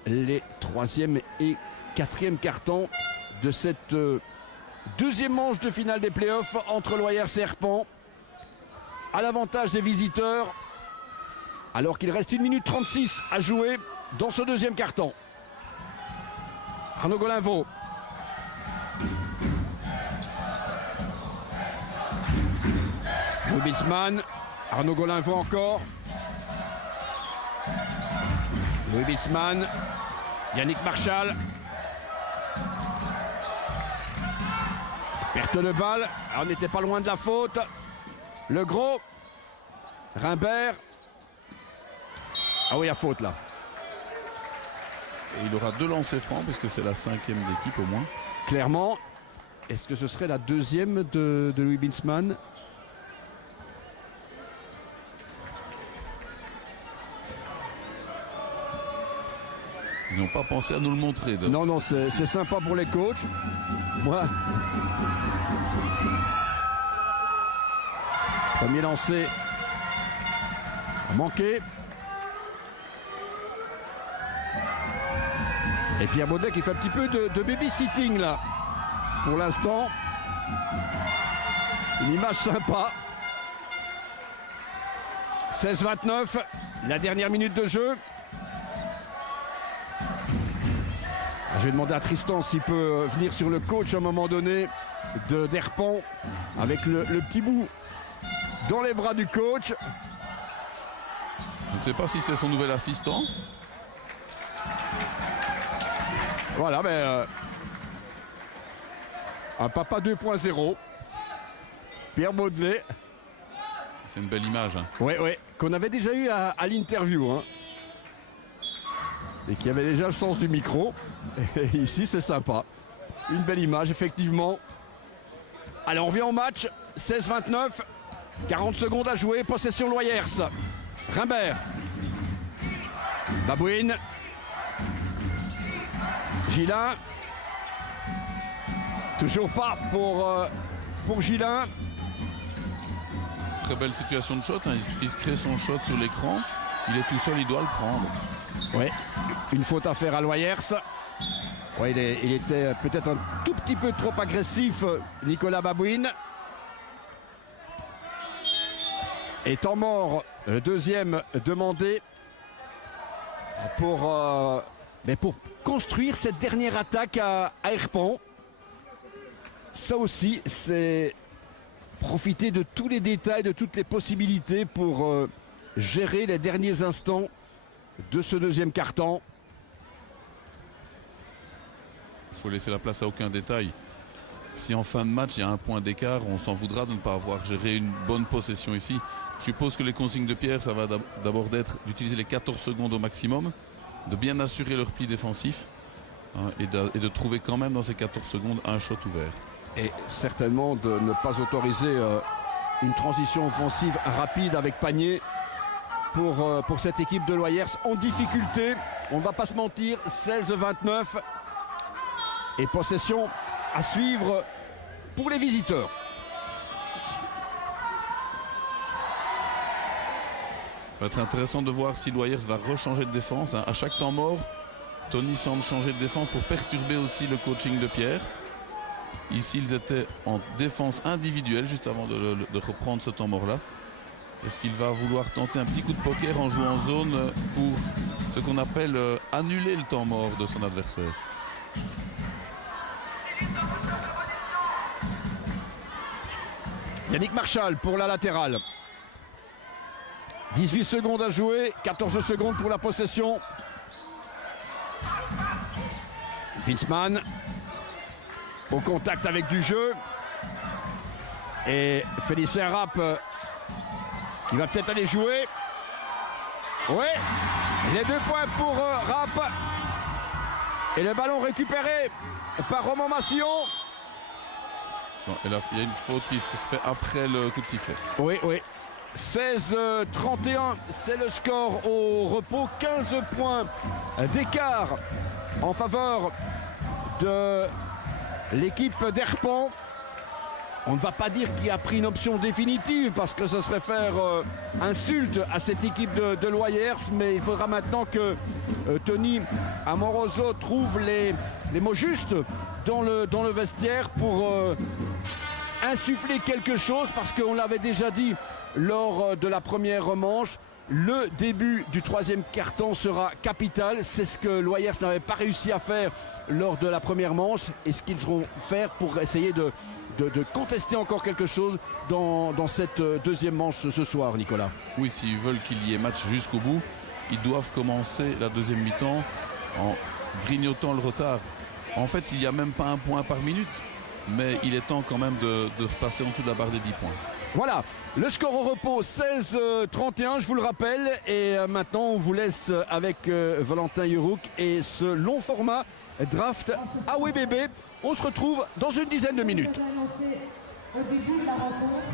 les 3e et 4e cartons de cette deuxième manche de finale des playoffs entre Loyers et Herpan. À l'avantage des visiteurs. Alors qu'il reste 1 minute 36 à jouer dans ce deuxième quart-temps. Arnaud Golinvaux. Louis Bitzmann. Arnaud Golinvaux encore. Louis Bitzmann. Yannick Marchal. Perte de balle. On n'était pas loin de la faute. Le gros. Rimbert. Ah oui, il y a faute là. Et il aura 2 lancers francs parce que c'est la 5e d'équipe au moins. Clairement. Est-ce que ce serait la 2e de Louis Bitzmann? Ils n'ont pas pensé à nous le montrer. Non, non, c'est sympa pour les coachs. Moi. Premier lancé. Manqué. Et Pierre Baudelaire qui fait un petit peu de babysitting là. Pour l'instant. Une image sympa. 16-29. La dernière minute de jeu. Je vais demander à Tristan s'il peut venir sur le coach à un moment donné d'Herpan avec le petit bout dans les bras du coach. Je ne sais pas si c'est son nouvel assistant. Voilà, mais un papa 2.0. Pierre Baudelaire. C'est une belle image. Hein. Oui, oui, qu'on avait déjà eu à l'interview. Hein. Et qui avait déjà le sens du micro. Et ici, c'est sympa. Une belle image, effectivement. Allez, on revient au match. 16-29. 40 secondes à jouer. Possession Loyers. Rimbert. Babouine. Gillin. Toujours pas pour Gillin. Très belle situation de shot. Hein. Il se crée son shot sur l'écran. Il est tout seul, il doit le prendre. Oui, une faute à faire à Loyers. Ouais, il était peut-être un tout petit peu trop agressif, Nicolas Babouine. Et temps mort, le deuxième demandé. pour construire cette dernière attaque à Herpont. Ça aussi, c'est profiter de tous les détails, de toutes les possibilités pour gérer les derniers instants de ce deuxième quart-temps. Il faut laisser la place à aucun détail. Si en fin de match il y a un point d'écart, on s'en voudra de ne pas avoir géré une bonne possession ici. Je suppose que les consignes de Pierre, ça va d'abord d'être d'utiliser les 14 secondes au maximum, de bien assurer leur pli défensif et de trouver quand même dans ces 14 secondes un shot ouvert. Et certainement de ne pas autoriser une transition offensive rapide avec panier pour cette équipe de Loyers en difficulté. On ne va pas se mentir, 16-29 et possession à suivre pour les visiteurs. Ça va être intéressant de voir si Loyers va rechanger de défense. À chaque temps mort, Tony semble changer de défense pour perturber aussi le coaching de Pierre. Ici, ils étaient en défense individuelle juste avant de reprendre ce temps mort-là. Est-ce qu'il va vouloir tenter un petit coup de poker en jouant en zone pour ce qu'on appelle annuler le temps mort de son adversaire? Yannick Marchal pour la latérale. 18 secondes à jouer, 14 secondes pour la possession. Hintzmann au contact avec du jeu. Et Félicien Rapp qui va peut-être aller jouer. Oui, les 2 points pour Rapp. Et le ballon récupéré par Romain Massillon. Non, et là, il y a une faute qui se fait après le coup de sifflet. Oui, oui. 16-31, c'est le score au repos. 15 points d'écart en faveur de l'équipe d'Herpont. On ne va pas dire qu'il a pris une option définitive parce que ce serait faire insulte à cette équipe de Loyers, mais il faudra maintenant que Tony Amoroso trouve les mots justes dans le vestiaire pour insuffler quelque chose, parce qu'on l'avait déjà dit lors de la première manche. Le début du troisième quart-temps sera capital. C'est ce que Loyers n'avait pas réussi à faire lors de la première manche et ce qu'ils vont faire pour essayer de contester encore quelque chose dans cette deuxième manche ce soir, Nicolas. Oui, s'ils veulent qu'il y ait match jusqu'au bout, ils doivent commencer la deuxième mi-temps en grignotant le retard. En fait, il n'y a même pas un point par minute, mais il est temps quand même de repasser en dessous de la barre des 10 points. Voilà, le score au repos 16-31, je vous le rappelle. Et maintenant, on vous laisse avec Valentin Yurouk et ce long format draft AWBB. On se retrouve dans une dizaine de minutes. Au début de la rencontre,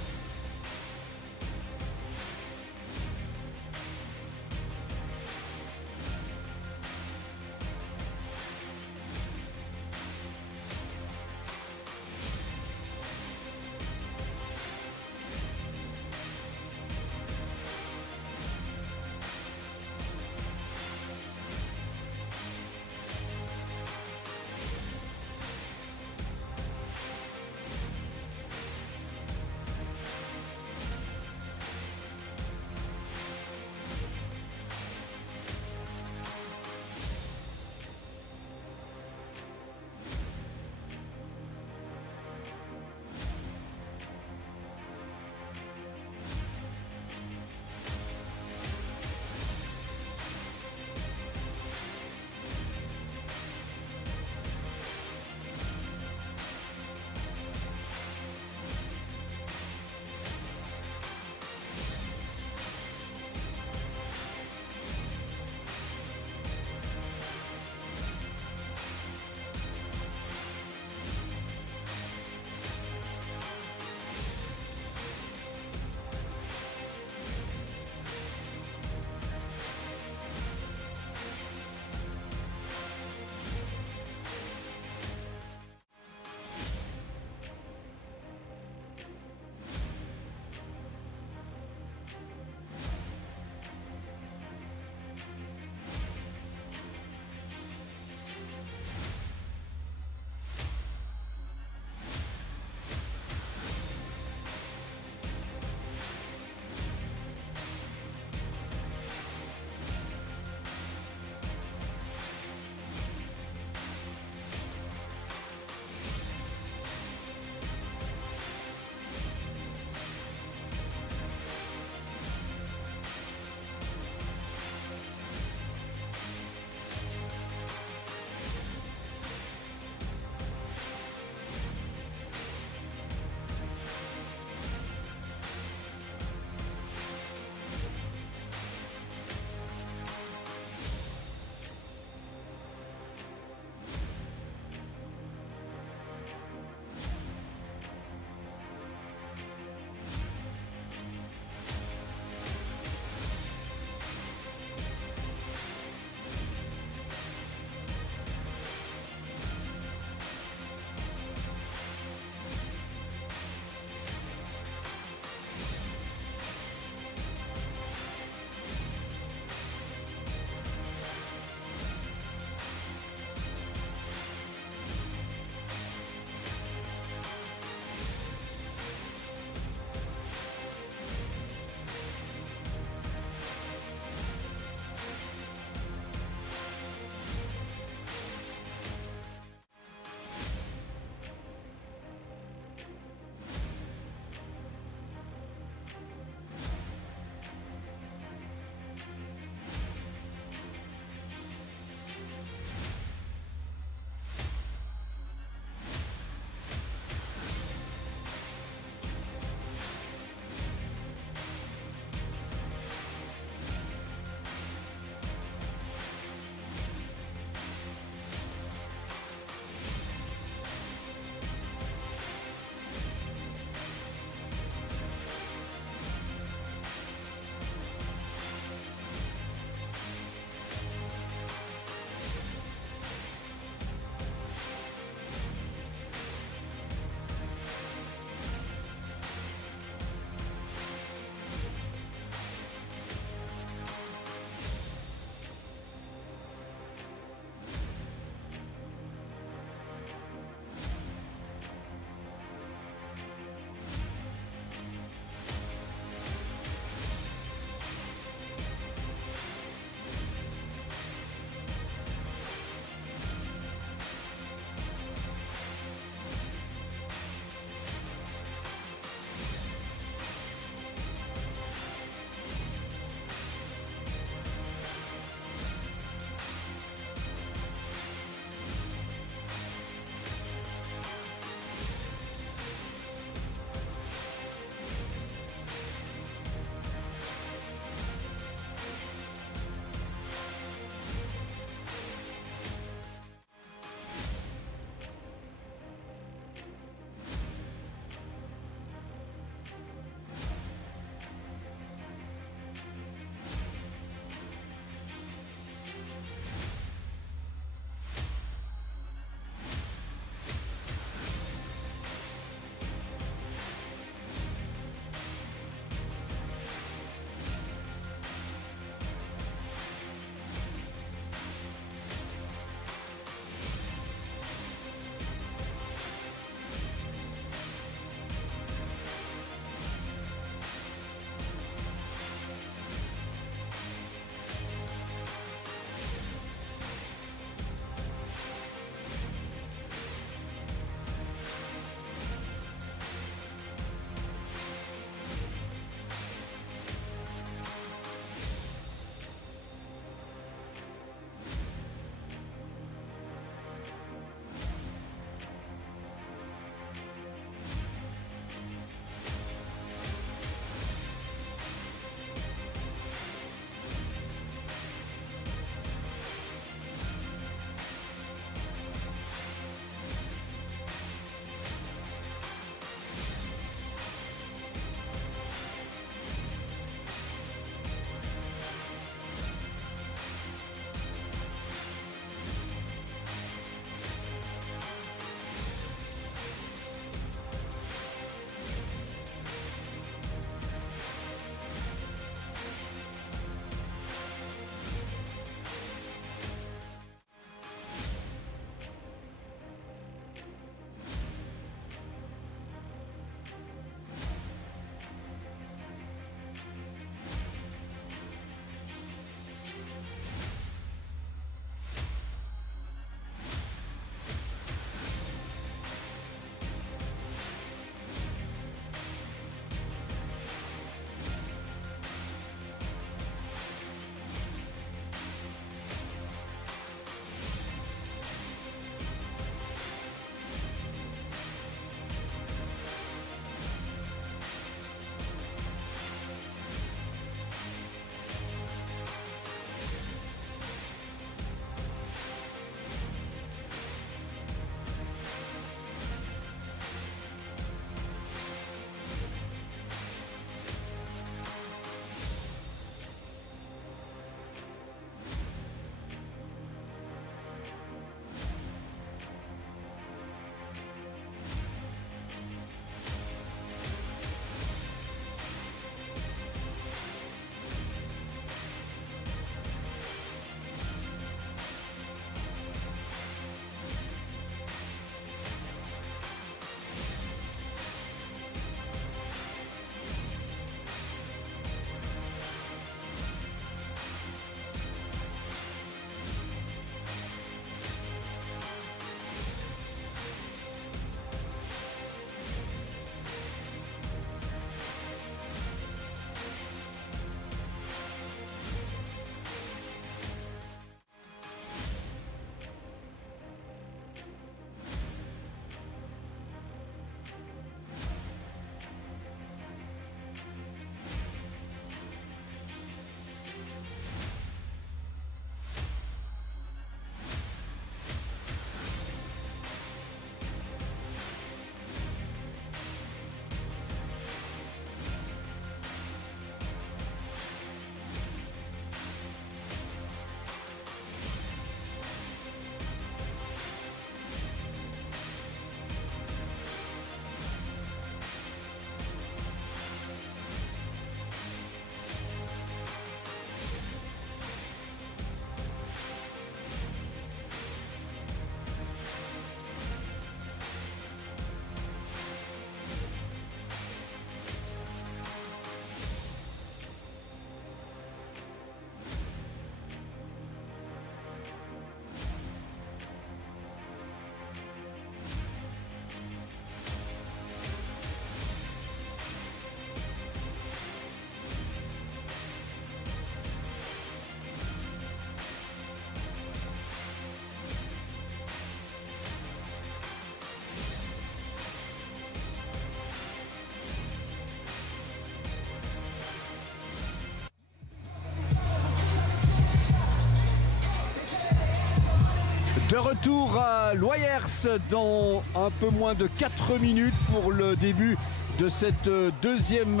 De retour à Loyers dans un peu moins de 4 minutes pour le début de cette deuxième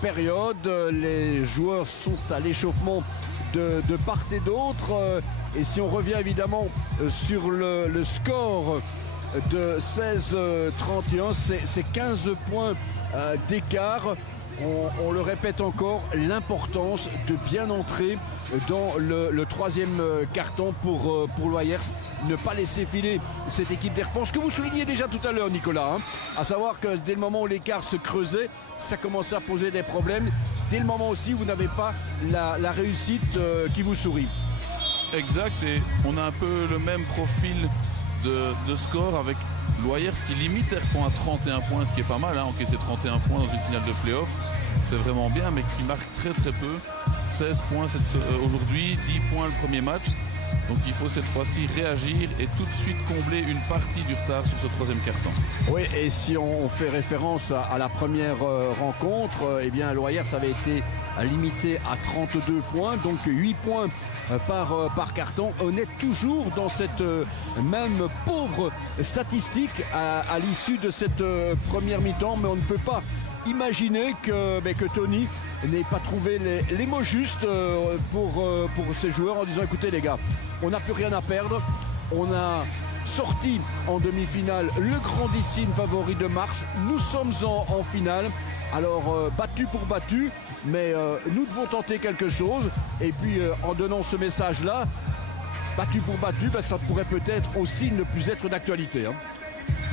période. Les joueurs sont à l'échauffement de part et d'autre. Et si on revient évidemment sur le score de 16-31, c'est 15 points d'écart. On le répète encore, l'importance de bien entrer dans le troisième carton pour Loyers, ne pas laisser filer cette équipe d'Herpent. Ce que vous soulignez déjà tout à l'heure, Nicolas, à savoir que dès le moment où l'écart se creusait, ça commençait à poser des problèmes. Dès le moment aussi où vous n'avez pas la réussite qui vous sourit. Exact, et on a un peu le même profil de score avec Loyers qui limite Herpent à 31 points, ce qui est pas mal, encaisser 31 points dans une finale de play-off, c'est vraiment bien, mais qui marque très peu. 16 points aujourd'hui, 10 points le premier match. Donc il faut cette fois-ci réagir et tout de suite combler une partie du retard sur ce troisième carton. Oui, et si on fait référence à la première rencontre, eh bien Loyers avait été limité à 32 points, donc 8 points par carton. On est toujours dans cette même pauvre statistique à l'issue de cette première mi-temps, mais on ne peut pas imaginer que Tony n'ait pas trouvé les mots justes pour ses joueurs en disant écoutez les gars, on n'a plus rien à perdre, on a sorti en demi-finale le grandissime favori de marche, nous sommes en finale, alors battu pour battu, mais nous devons tenter quelque chose, et puis en donnant ce message là, battu pour battu, ça pourrait peut-être aussi ne plus être d'actualité.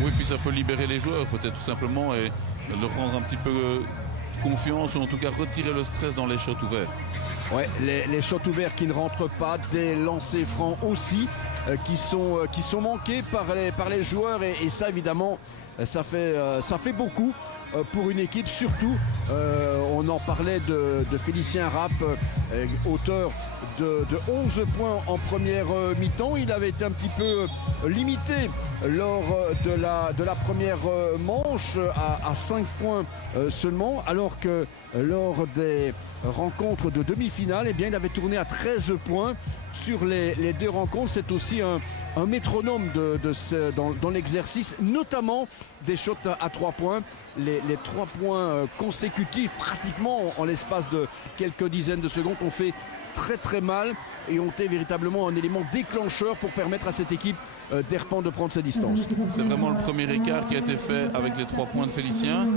Oui, puis ça peut libérer les joueurs peut-être tout simplement et leur rendre un petit peu confiance ou en tout cas retirer le stress dans les shots ouverts. Ouais, les shots ouverts qui ne rentrent pas, des lancers francs aussi qui sont manqués par les joueurs et ça évidemment ça fait beaucoup pour une équipe, surtout on en parlait de Félicien Rapp, auteur de 11 points en première mi-temps. Il avait été un petit peu limité lors de la première manche à 5 points seulement, alors que lors des rencontres de demi-finale, eh bien, il avait tourné à 13 points sur les deux rencontres. C'est aussi un métronome dans l'exercice, notamment des shots à 3 points. Les 3 points consécutifs, pratiquement en l'espace de quelques dizaines de secondes, ont fait très mal et ont été véritablement un élément déclencheur pour permettre à cette équipe d'Herpent de prendre ses distances. C'est vraiment le premier écart qui a été fait avec les 3 points de Félicien.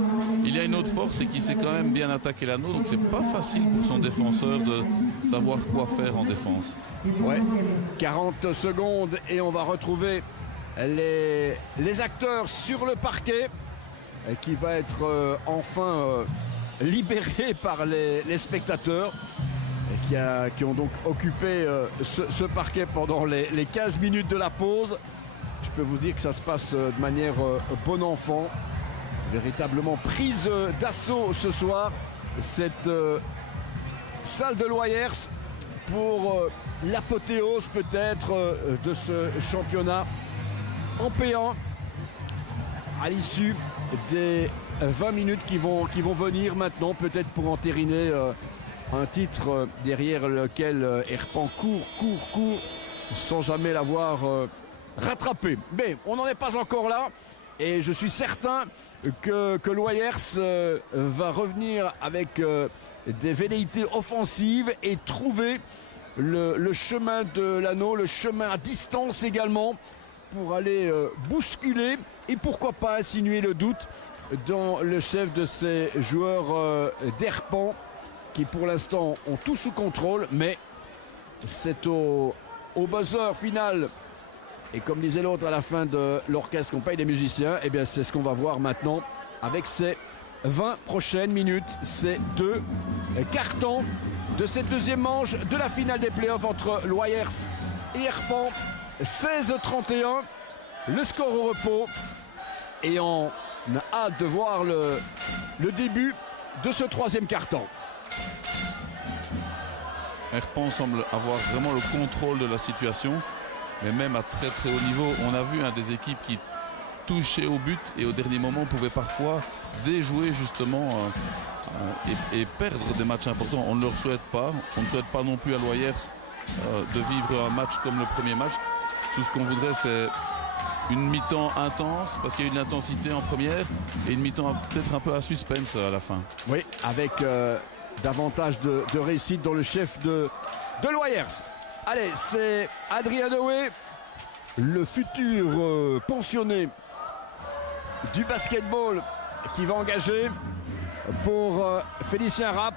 Il y a une autre force, c'est qu'il s'est quand même bien attaqué l'anneau, donc c'est pas facile pour son défenseur de savoir quoi faire en défense. Ouais, 40 secondes et on va retrouver les acteurs sur le parquet qui va être enfin libéré par les spectateurs qui ont donc occupé ce parquet pendant les 15 minutes de la pause. Je peux vous dire que ça se passe de manière bon enfant, véritablement prise d'assaut ce soir cette salle de Loyers pour l'apothéose peut-être de ce championnat en P1 à l'issue des 20 minutes qui vont venir maintenant, peut-être pour entériner un titre derrière lequel Herpent court sans jamais l'avoir rattrapé. Mais on n'en est pas encore là et je suis certain que Loyers va revenir avec des velléités offensives et trouver le chemin de l'anneau, le chemin à distance également pour aller bousculer et pourquoi pas insinuer le doute dans le chef de ces joueurs d'Herpent qui pour l'instant ont tout sous contrôle, mais c'est au buzzer final et comme disait l'autre à la fin de l'orchestre qu'on paye les musiciens, et bien c'est ce qu'on va voir maintenant avec ces 20 prochaines minutes, ces 2 cartons de cette deuxième manche de la finale des playoffs entre Loyers et Herpent. 16-31, le score au repos et on a hâte de voir le début de ce troisième carton. Herpent semble avoir vraiment le contrôle de la situation, mais même à très haut niveau. On a vu des équipes qui touchaient au but et au dernier moment pouvaient parfois déjouer justement et perdre des matchs importants. On ne leur souhaite pas. On ne souhaite pas non plus à Loyers de vivre un match comme le premier match. Tout ce qu'on voudrait, c'est une mi-temps intense, parce qu'il y a une intensité en première, et une mi-temps peut-être un peu à suspense à la fin. Oui, avec davantage de réussite dans le chef de Loyers. Allez, c'est Adrien Dewey, le futur pensionné du basketball, qui va engager pour Félicien Rapp.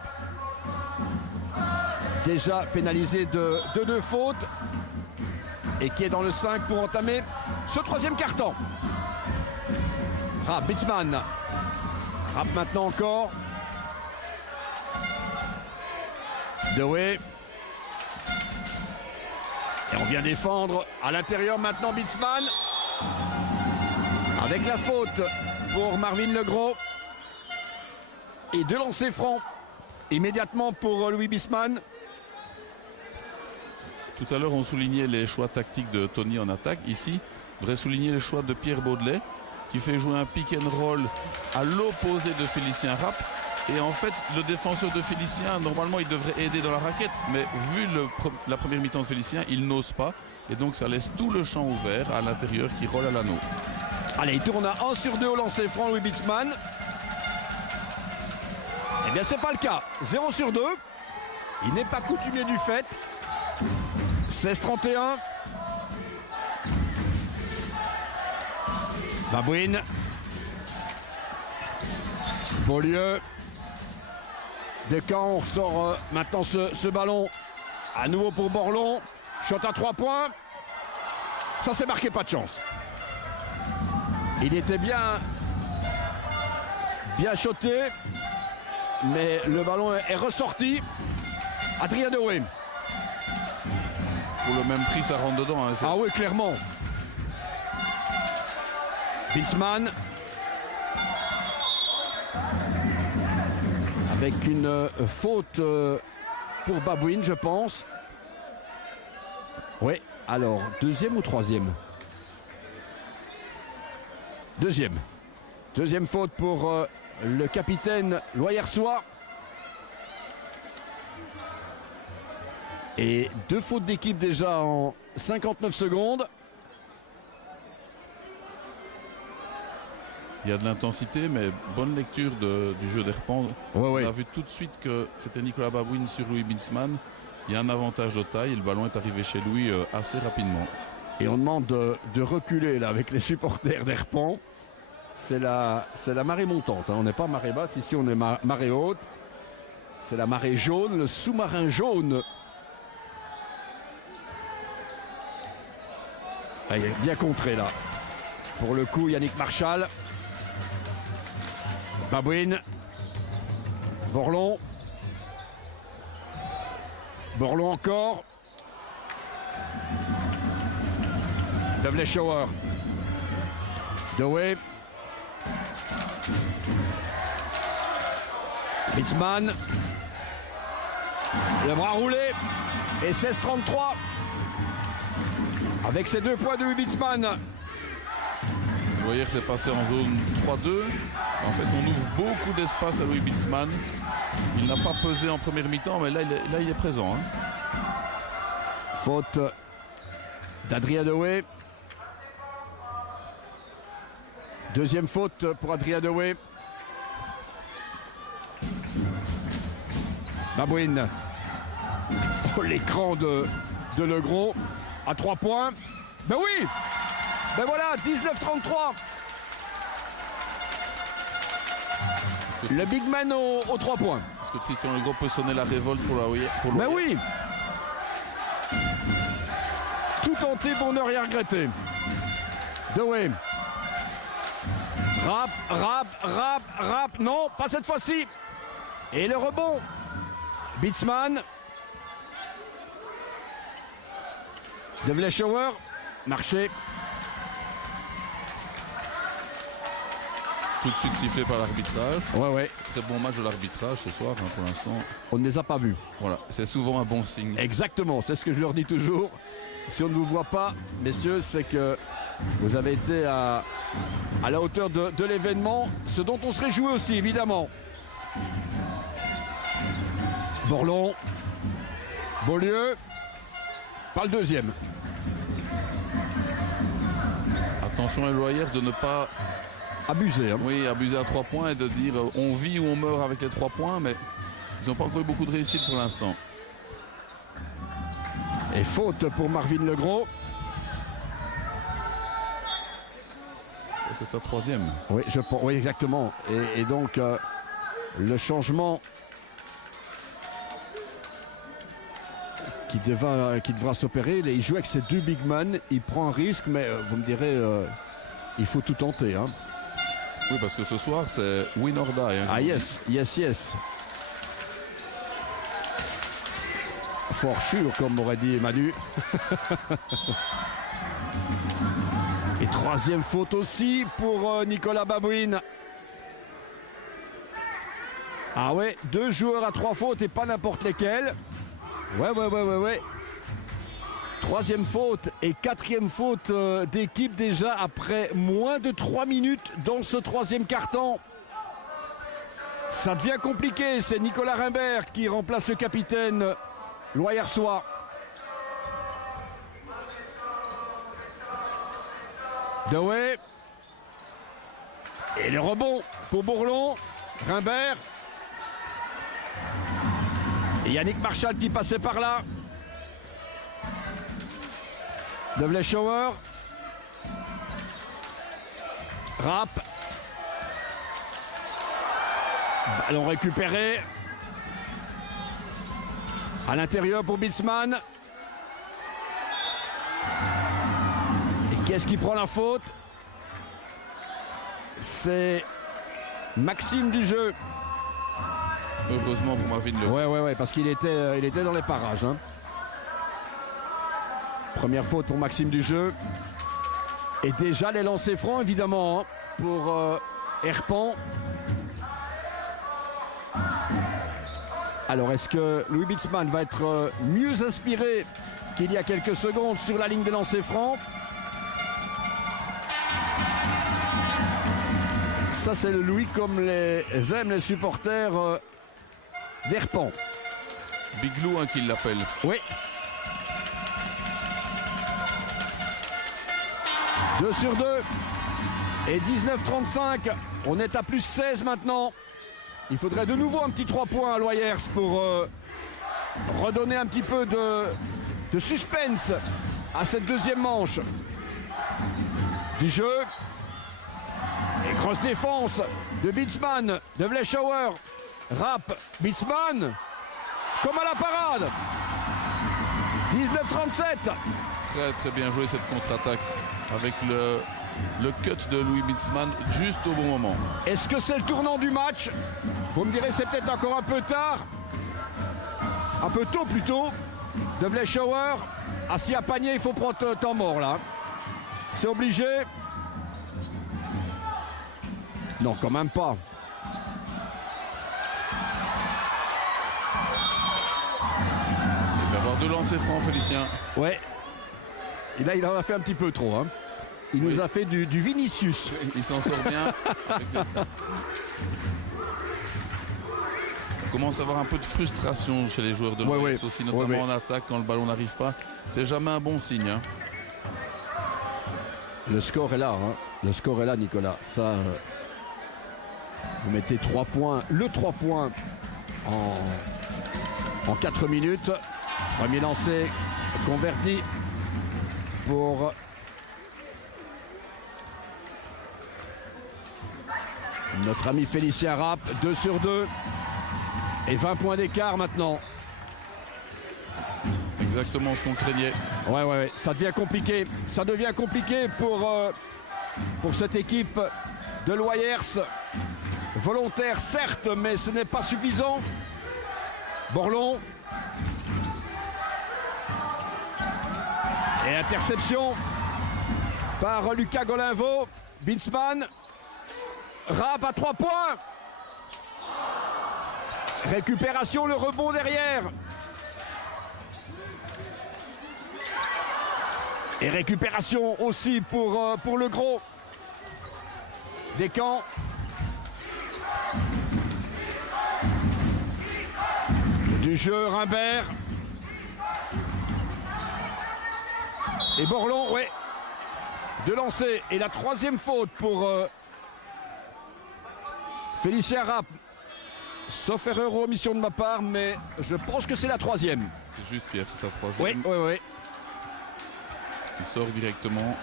Déjà pénalisé de 2 fautes et qui est dans le 5 pour entamer ce troisième quart-temps. Rapp, Bitzmann. Rapp maintenant encore. Dewey. Et on vient défendre à l'intérieur maintenant Bitzmann. Avec la faute pour Marvin Legros. Et 2 lancers francs immédiatement pour Louis Bitzmann. Tout à l'heure, on soulignait les choix tactiques de Tony en attaque. Ici, on devrait souligner les choix de Pierre Baudelet, qui fait jouer un pick and roll à l'opposé de Félicien Rapp. Et en fait, le défenseur de Félicien, normalement, il devrait aider dans la raquette. Mais vu la première mi-temps de Félicien, il n'ose pas. Et donc, ça laisse tout le champ ouvert à l'intérieur qui roule à l'anneau. Allez, il tourne à 1 sur 2 au lancer franc, Louis Bitzmann. Eh bien, c'est pas le cas. 0 sur 2. Il n'est pas coutumier du fait. 16-31. Babouine. Beaulieu. Descamps, on ressort maintenant ce ballon. À nouveau pour Borlon. Shot à 3 points. Ça s'est marqué, pas de chance. Il était bien shoté. Mais le ballon est ressorti. Adrien Dewey. Pour le même prix, ça rentre dedans. Hein, ah oui, clairement. Bitzmann. Avec une faute pour Babouine, je pense. Oui, alors, deuxième ou troisième? Deuxième. Deuxième faute pour le capitaine Loyersois. Et 2 fautes d'équipe déjà en 59 secondes. Il y a de l'intensité, mais bonne lecture du jeu d'Herpent. Ouais. On a vu tout de suite que c'était Nicolas Babouine sur Louis Bitzmann. Il y a un avantage de taille et le ballon est arrivé chez Louis assez rapidement. Et on demande de reculer là avec les supporters d'Herpent. C'est la marée montante. Hein. On n'est pas marée basse, ici on est marée haute. C'est la marée jaune, le sous-marin jaune. Ah, il est bien contré là. Pour le coup, Yannick Marchal. Babouine. Borlon. Borlon encore. Devleshauer. Dewey. Bitzmann. Le bras roulé. Et 16-33. Avec ces 2 points de Bitzmann. Vous voyez que c'est passé en zone 3-2. En fait, on ouvre beaucoup d'espace à Louis Bitzmann. Il n'a pas pesé en première mi-temps, mais là, il est présent. Hein. Faute d'Adrien Dewey. Deuxième faute pour Adrien Dewey. Babouine. Oh, l'écran de Legros. À 3 points. Ben oui. Ben voilà, 19-33. Le big man aux 3 points. Est-ce que Tristan Legros peut sonner la révolte pour Loyers? Ben oui. Tout tenter pour ne rien regretter. Dewey. Rapp. Non, pas cette fois-ci. Et le rebond. Bitzmann. Devleshauer. Marché. Tout de suite sifflé par l'arbitrage. Ouais. Très bon match de l'arbitrage ce soir, hein, pour l'instant. On ne les a pas vus. Voilà, c'est souvent un bon signe. Exactement, c'est ce que je leur dis toujours. Si on ne vous voit pas, messieurs, c'est que vous avez été à la hauteur de l'événement, ce dont on se réjouit aussi, évidemment. Borlon. Beaulieu. Pas le deuxième. Attention à Loyers de ne pas Abusé. Hein. abuser à 3 points et de dire on vit ou on meurt avec les 3 points, mais ils n'ont pas encore eu beaucoup de réussite pour l'instant. Et faute pour Marvin Legros. Ça, c'est sa 3e. Oui, oui, exactement. Et donc, le changement qui devra s'opérer. Il joue avec ses 2 big men. Il prend un risque, mais vous me direz, il faut tout tenter. Hein. Oui, parce que ce soir, c'est win or die. Hein, ah, yes. For sure, comme aurait dit Manu. Et 3e faute aussi pour Nicolas Babouine. Ah ouais, 2 joueurs à 3 fautes et pas n'importe lesquels. Ouais. 3e faute et 4e faute d'équipe déjà après moins de 3 minutes dans ce 3e quart-temps. Ça devient compliqué, c'est Nicolas Rimbert qui remplace le capitaine Loyersois. Dewey. Et le rebond pour Bourlon. Rimbert. Et Yannick Marchal qui passait par là. De Vlechower. Rapp. Ballon récupéré. À l'intérieur pour Bitzmann. Et qu'est-ce qui prend la faute? C'est Maxime du jeu. Heureusement pour Marvin Legros. Ouais, parce qu'il était dans les parages. Hein. Première faute pour Maxime du jeu. Et déjà les lancers francs, évidemment, hein, pour Herpan. Alors, est-ce que Louis Bitzmann va être mieux inspiré qu'il y a quelques secondes sur la ligne des lancers francs? Ça, c'est le Louis comme les aiment les supporters d'Herpan. Big Lou, hein, qu'il l'appelle. Oui. 2 sur 2. Et 19-35. On est à plus 16 maintenant. Il faudrait de nouveau un petit 3 points à Loyers pour redonner un petit peu de suspense à cette 2e manche. Du jeu. Et grosse défense de Bitzmann, de Vlechower. Rapp, Bitzmann. Comme à la parade. 19-37. Très bien joué cette contre-attaque avec le cut de Louis Bitzmann juste au bon moment. Est-ce que c'est le tournant du match? Vous me direz c'est peut-être encore un peu tard. Un peu tôt plutôt. De Vlechower. Assis à panier, il faut prendre temps mort là. C'est obligé. Non, quand même pas. Il va y avoir 2 lancers francs, Félicien. Ouais. Et là, il en a fait un petit peu trop. Hein. Il nous a fait du Vinicius. Il s'en sort bien. On commence à avoir un peu de frustration chez les joueurs de Loyers aussi, notamment en attaque quand le ballon n'arrive pas. C'est jamais un bon signe. Hein. Le score est là. Hein. Le score est là, Nicolas. Ça, vous mettez 3 points. Le 3 points en 4 minutes. Premier lancé converti pour notre ami Félicien Rapp. 2 sur 2 et 20 points d'écart maintenant. Exactement ce qu'on craignait. Ouais, ça devient compliqué. Ça devient compliqué pour cette équipe de Loyers. Volontaire certes, mais ce n'est pas suffisant. Borlon. Et interception par Lucas Golinvaux. Bitzmann. Rapp à 3 points. Récupération, le rebond derrière. Et récupération aussi pour le gros. Descamps. Du jeu, Rimbert. Et Borlon, ouais. de lancer. Et la troisième faute pour Félicien Rapp. Sauf erreur ou omission de ma part, mais je pense que c'est la troisième. C'est juste Pierre, c'est sa troisième. Oui, oui, oui. Il sort directement.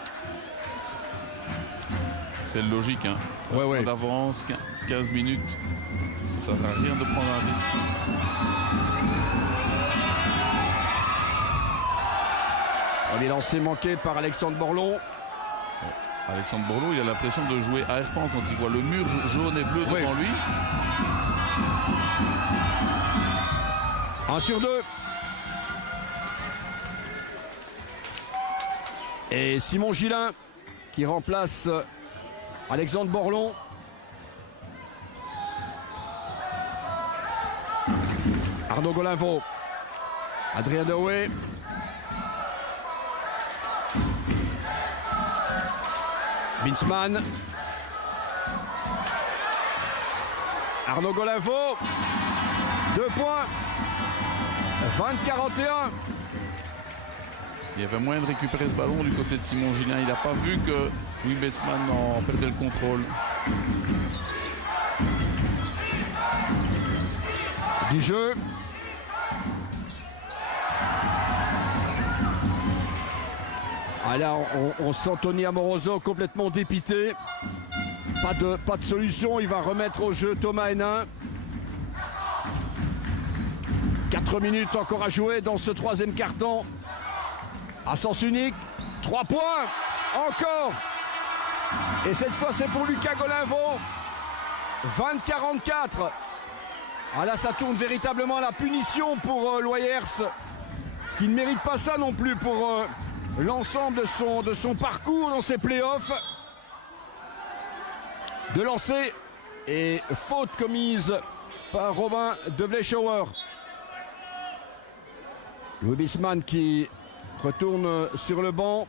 C'est logique, hein. Ouais, ouais. D'avance, 15 minutes. Ça ne sert à rien de prendre un risque. Les lancers manqués par Alexandre Borlon. Alexandre Borloo, il a l'impression de jouer à Herpan quand il voit le mur jaune et bleu devant lui. 1 sur 2. Et Simon Gillin qui remplace Alexandre Borlon. Arnaud Golinvaux. Adrien Dewey. Binsman. Arnaud Golinvaux. 2 points. 20-41. Il y avait moyen de récupérer ce ballon du côté de Simon Gillin. Il n'a pas vu que Louis Binsman en perdait le contrôle. Du jeu. Ah là, on sent Tony Amoroso complètement dépité. Pas de solution. Il va remettre au jeu Thomas Hénin. 4 minutes encore à jouer dans ce troisième quart-temps. À sens unique. 3 points. Encore. Et cette fois, c'est pour Lucas Golinvaux. 20-44. Ah là, ça tourne véritablement à la punition pour Loyers, qui ne mérite pas ça non plus pour l'ensemble de son parcours dans ces playoffs. De lancer et faute commise par Robin de Vleeschouwer. Louis Binsman qui retourne sur le banc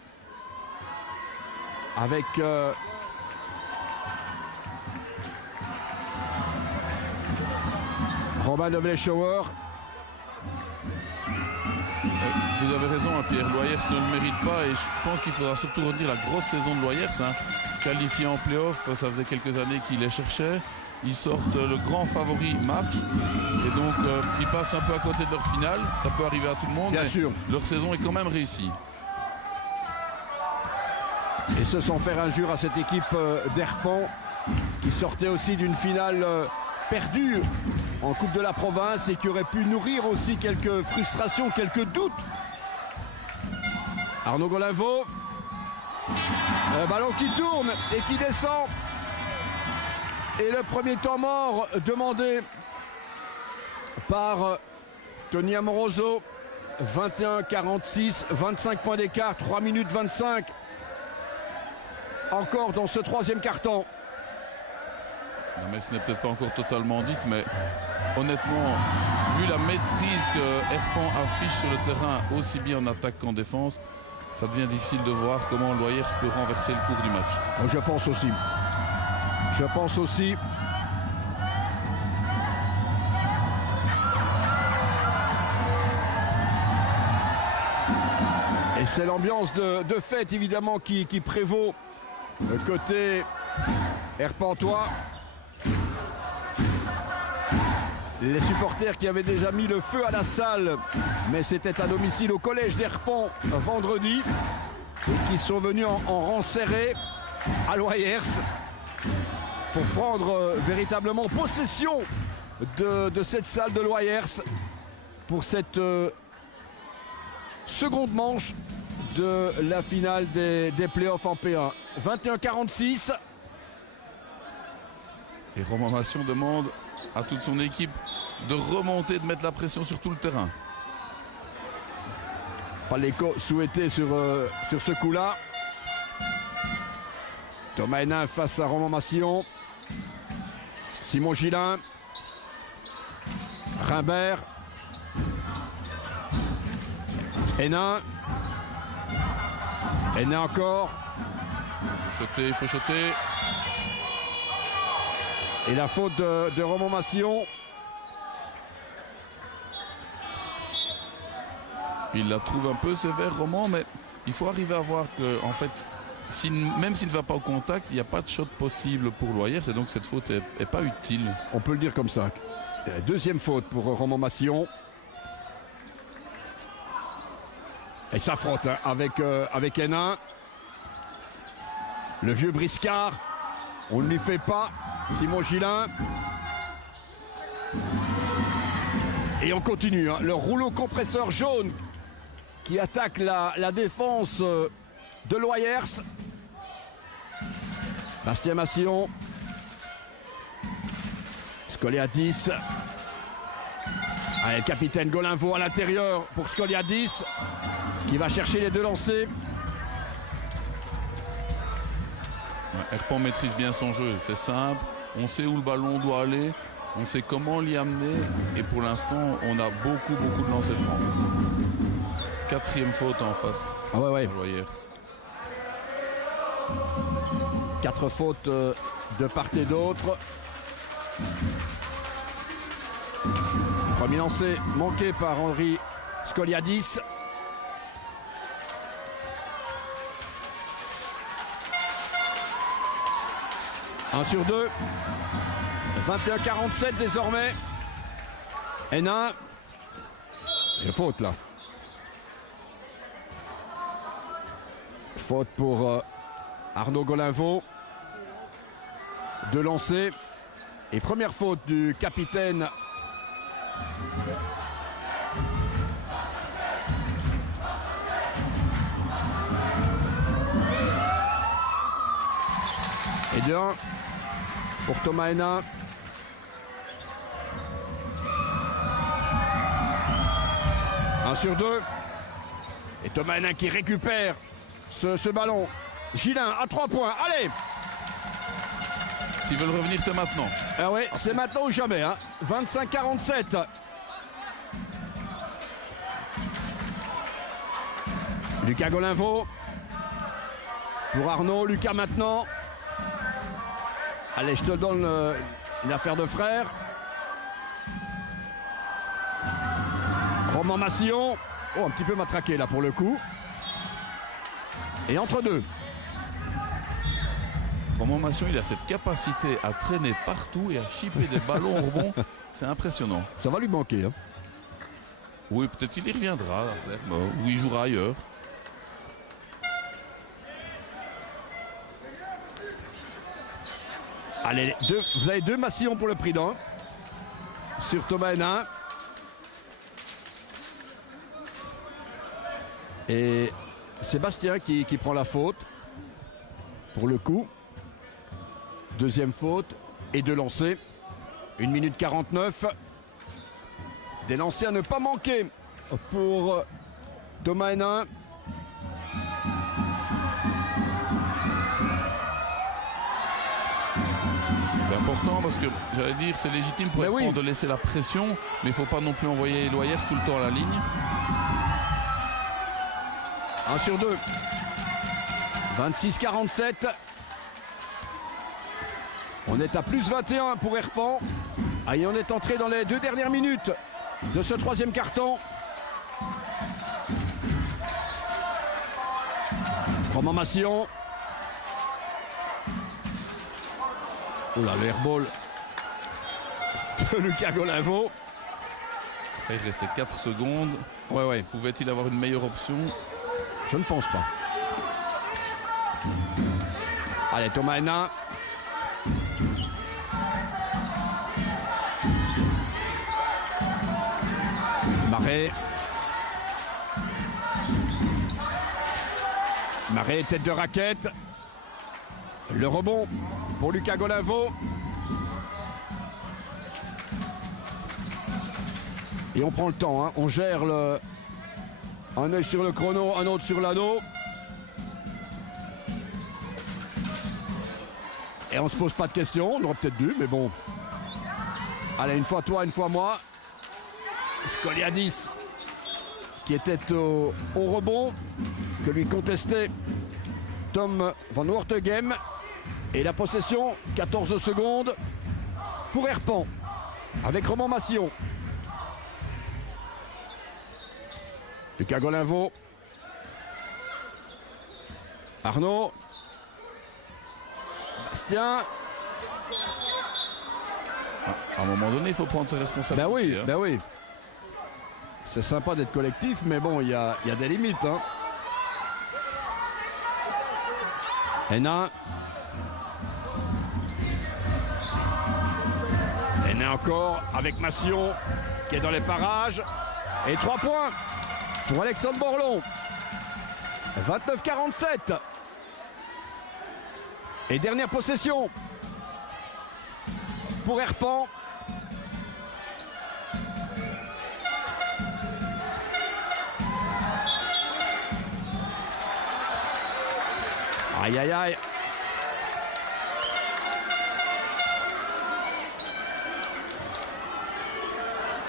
avec Robin de Vleeschouwer. Vous avez raison, hein, Pierre. Loyers ne le mérite pas et je pense qu'il faudra surtout retenir la grosse saison de Loyers. Hein. Qualifié en play-off, ça faisait quelques années qu'ils les cherchaient. Ils sortent le grand favori marche et donc ils passent un peu à côté de leur finale. Ça peut arriver à tout le monde. Bien sûr. Leur saison est quand même réussie. Et ce sans faire injure à cette équipe d'Herpan qui sortait aussi d'une finale perdue en Coupe de la Province et qui aurait pu nourrir aussi quelques frustrations, quelques doutes. Arnaud Golinvaux. Un ballon qui tourne et qui descend. Et le premier temps mort demandé par Tony Amoroso. 21-46, 25 points d'écart, 3 minutes 25. Encore dans ce troisième quart-temps. La messe n'est peut-être pas encore totalement dite, mais honnêtement, vu la maîtrise que Herpan affiche sur le terrain, aussi bien en attaque qu'en défense, ça devient difficile de voir comment Loyers peut renverser le cours du match. Je pense aussi. Je pense aussi. Et c'est l'ambiance de fête évidemment qui prévaut côté Herpantois. Les supporters qui avaient déjà mis le feu à la salle, mais c'était à domicile au collège d'Herpan vendredi, et qui sont venus en rang serré à Loyers pour prendre véritablement possession de cette salle de Loyers pour cette seconde manche de la finale des playoffs en P1. 21-46. Et Romain Massion demande à toute son équipe de remonter, de mettre la pression sur tout le terrain. Pas l'écho souhaité sur ce coup-là. Thomas Hénin face à Romain Massion. Simon Gillin. Rimbert. Hénin. Hénin encore. Il faut shotter. Et la faute de Romain Massion. Il la trouve un peu sévère, Romain, mais il faut arriver à voir que, en fait, même s'il ne va pas au contact, il n'y a pas de shot possible pour Loyers, et donc cette faute n'est pas utile. On peut le dire comme ça. Deuxième faute pour Roman Massillon. Et ça frotte hein, avec Hénin. Le vieux briscard. On ne lui fait pas. Simon Gillin. Et on continue. Hein. Le rouleau compresseur jaune qui attaque la défense de Loyers. Bastien Massillon. Skoliadis. Allez, le capitaine Golinvaux à l'intérieur pour Skoliadis qui va chercher les deux lancers. Herpan maîtrise bien son jeu, c'est simple. On sait où le ballon doit aller. On sait comment l'y amener. Et pour l'instant, on a beaucoup de lancers francs. Quatrième faute en face. Ah ouais. Loyers. 4 fautes de part et d'autre. Premier lancé manqué par Henri Skoliadis. Un sur 2. 21-47 désormais. Hénin. Il y a faute là. Faute pour Arnaud Golinvaux. 2 lancés. Et première faute du capitaine et de 1 pour Thomas Hénin. Un sur 2. Et Thomas Hénin qui récupère ce ballon. Gillin à 3 points. Allez! S'ils veulent revenir, c'est maintenant. Ah ouais, c'est maintenant ou jamais. Hein. 25-47. Lucas Golinvaux. Pour Arnaud, Lucas maintenant. Allez, je te donne une affaire de frère. Roman Massillon. Oh, un petit peu matraqué là pour le coup. Et entre deux. Roman Massillon, il a cette capacité à traîner partout et à chipper des ballons au rebond. C'est impressionnant. Ça va lui manquer. Hein. Oui, peut-être qu'il y reviendra. Ou il jouera ailleurs. Allez, vous avez 2 Massillon pour le prix d'un. Sur Thomas Hénin. Et Sébastien qui prend la faute. Pour le coup. Deuxième faute et 2 lancers. 1 minute 49. Des lancers à ne pas manquer pour Thomas Hénin. C'est important parce que, j'allais dire, c'est légitime pour Herpan de laisser la pression, mais il ne faut pas non plus envoyer Loyers tout le temps à la ligne. 1 sur 2. 26-47. On est à plus 21 pour Herpan. Et on est entré dans les 2 dernières minutes de ce 3e carton. Roman Massillon. Oh là, le airball de Lucas Golinvaux. Il restait 4 secondes. Ouais. Pouvait-il avoir une meilleure option? Je ne pense pas. Allez, Thomas Hénin. Marais, tête de raquette. Le rebond pour Lucas Golinvaux. Et on prend le temps, hein. On gère un œil sur le chrono, un autre sur l'anneau. Et on se pose pas de questions, on aurait peut-être dû, mais bon. Allez, une fois toi, une fois moi. Skoliadis qui était au rebond, que lui contestait Tom van Wortegem. Et la possession, 14 secondes pour Herpan, avec Roman Massillon. Lucas Golinvaux. Arnaud, tiens. À un moment donné, il faut prendre ses responsabilités. Ben oui, hein. ben oui. C'est sympa d'être collectif, mais bon, il y a des limites. Hein. Hénin. Hénin encore avec Massillon qui est dans les parages. Et 3 points pour Alexandre Borlon. 29-47. Et dernière possession pour Herpan. Aïe aïe aïe.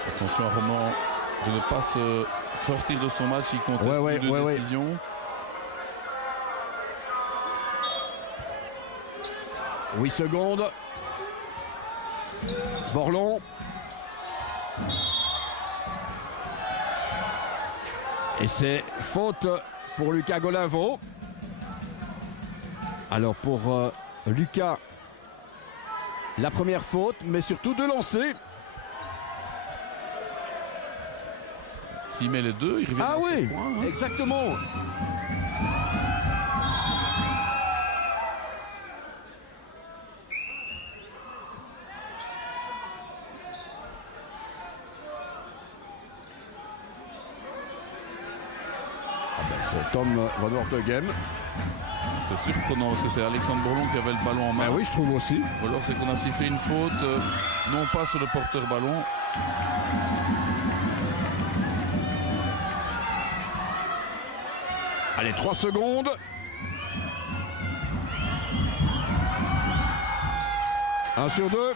Attention à Roman de ne pas se sortir de son match, il conteste de décision. 8 secondes. Borlon. Et c'est faute pour Lucas Golinvaux. Alors pour Lucas, la première faute, mais surtout de lancer. S'il met les deux, il revient à 16 points. Hein. Exactement. C'est Tom Van Wortegem. C'est surprenant parce que c'est Alexandre Borlon qui avait le ballon en main. Ben oui, je trouve aussi. Ou alors c'est qu'on a sifflé une faute, non pas sur le porteur ballon. Allez, 3 secondes. Un sur 2.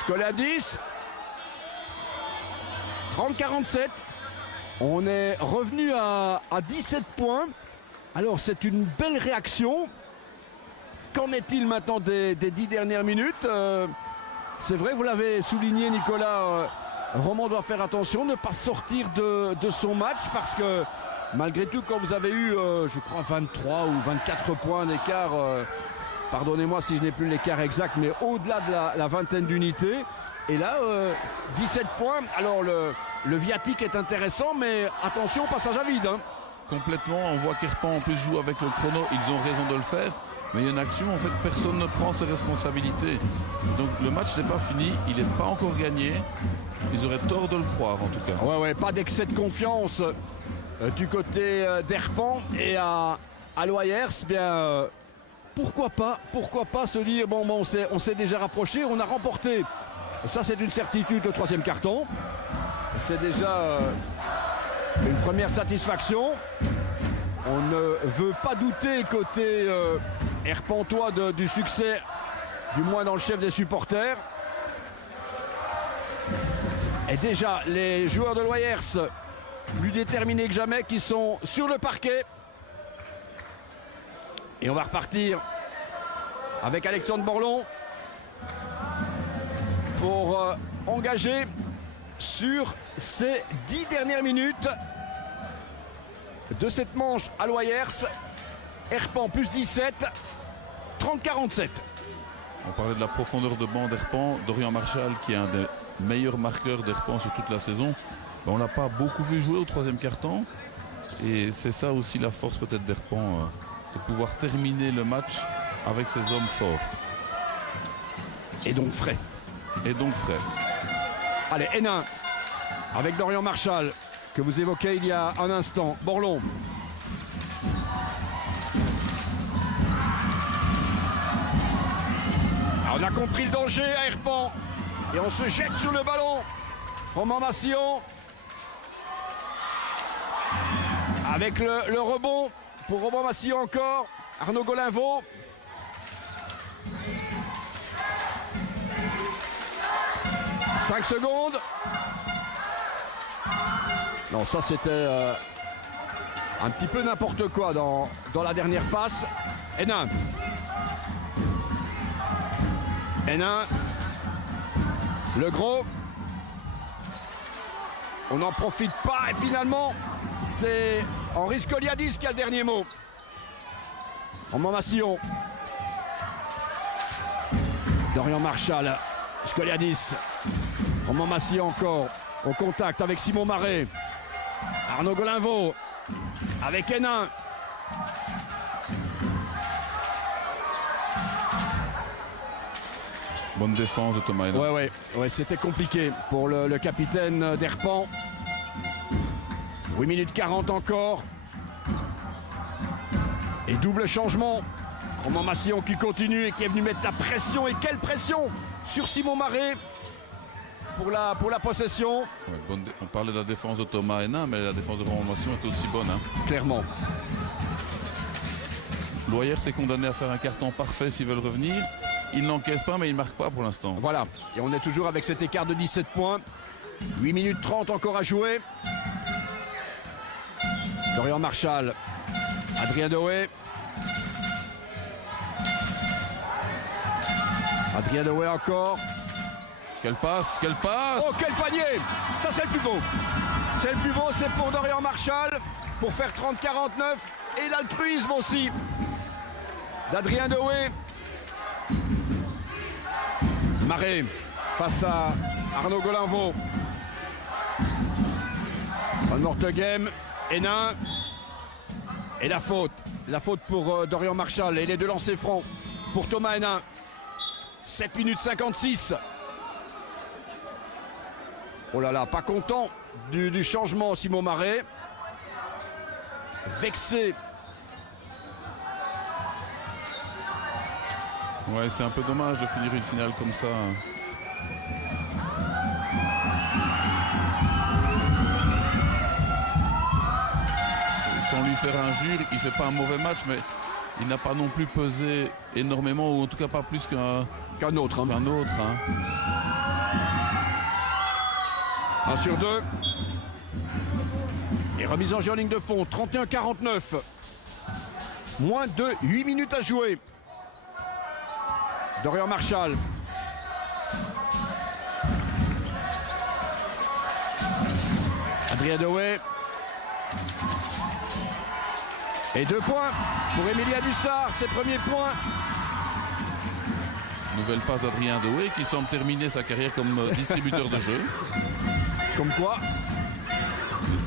Scola 10. 30-47. On est revenu à 17 points. Alors c'est une belle réaction. Qu'en est-il maintenant des 10 dernières minutes? C'est vrai, vous l'avez souligné, Nicolas. Roman doit faire attention, ne pas sortir de son match parce que malgré tout, quand vous avez eu, je crois, 23 ou 24 points d'écart, pardonnez-moi si je n'ai plus l'écart exact, mais au-delà de la vingtaine d'unités. Et là, 17 points. Alors le viatique est intéressant, mais attention au passage à vide. Hein. Complètement, on voit qu'Herpan en plus joue avec le chrono, ils ont raison de le faire. Mais il y a une action, en fait, personne ne prend ses responsabilités. Donc le match n'est pas fini, il n'est pas encore gagné. Ils auraient tort de le croire, en tout cas. Ouais, pas d'excès de confiance du côté d'Herpan. Et à Loyers, bien, pourquoi pas se dire, bon on s'est déjà rapproché, on a remporté. Ça, c'est une certitude, le 3e carton. C'est déjà une première satisfaction. On ne veut pas douter côté Herpantois du succès, du moins dans le chef des supporters. Et déjà, les joueurs de Loyers, plus déterminés que jamais, qui sont sur le parquet. Et on va repartir avec Alexandre Borlon pour engager sur ces 10 dernières minutes de cette manche à Loyers. Herpan plus 17, 30-47. On parlait de la profondeur de banc d'Herpan. Dorian Marchal, qui est un des meilleurs marqueurs d'Herpan sur toute la saison, on ne l'a pas beaucoup vu jouer au 3e quart-temps. Et c'est ça aussi la force peut-être d'Herpan, de pouvoir terminer le match avec ses hommes forts. Et donc frais. Allez, Hénin avec Dorian Marchal que vous évoquez il y a un instant. Borlon. Alors, on a compris le danger à Herpan et on se jette sur le ballon. Roman Massillon avec le rebond pour Roman Massillon encore. Arnaud Golinvaux. « 5 secondes. Non, ça c'était un petit peu n'importe quoi dans la dernière passe. Hénin. Le gros. On n'en profite pas et finalement c'est Henri Scoliadis qui a le dernier mot. Romain Massillon. Dorian Marchal. Scoliadis. Romain Massillon encore. Au contact avec Simon Marais. Arnaud Golinvaux. Avec Hénin. Bonne défense de Thomas Hénin. Ouais, c'était compliqué pour le capitaine d'Herpan. 8 minutes 40 encore. Et double changement. Romain Massillon qui continue et qui est venu mettre la pression. Et quelle pression sur Simon Marais pour la possession. Ouais, on parlait de la défense de Thomas Hénin, mais la défense de Romain Massillon est aussi bonne. Hein. Clairement. Loyer s'est condamné à faire un carton parfait s'ils veulent revenir. Il n'encaisse pas, mais il ne marque pas pour l'instant. Voilà. Et on est toujours avec cet écart de 17 points. 8 minutes 30 encore à jouer. Dorian Marchal. Adrien Dewey. Adrien Dewey encore. Quelle passe, quelle passe! Oh, quel panier! Ça, c'est le plus beau. C'est le plus beau, c'est pour Dorian Marchal. Pour faire 30-49. Et l'altruisme aussi d'Adrien Dewey. Marais face à Arnaud Golinvaux. Van Morteghem, Hénin. Et la faute. La faute pour Dorian Marchal. Et les deux lancers francs pour Thomas Hénin. 7 minutes 56. Oh là là, pas content du changement Simon Marais. Vexé. Ouais, c'est un peu dommage de finir une finale comme ça. Sans lui faire injure, il fait pas un mauvais match, mais il n'a pas non plus pesé énormément, ou en tout cas pas plus qu'un autre. Hein. Qu'un autre. Hein. 1 sur 2. Et remise en jeu en ligne de fond, 31-49. Moins de 8 minutes à jouer. Dorian Marchal. Adrien Dewey. Et 2 points pour Emilia Dussard, ses premiers points. Nouvelle passe d'Adrien Dewey qui semble terminer sa carrière comme distributeur de jeu. Comme quoi,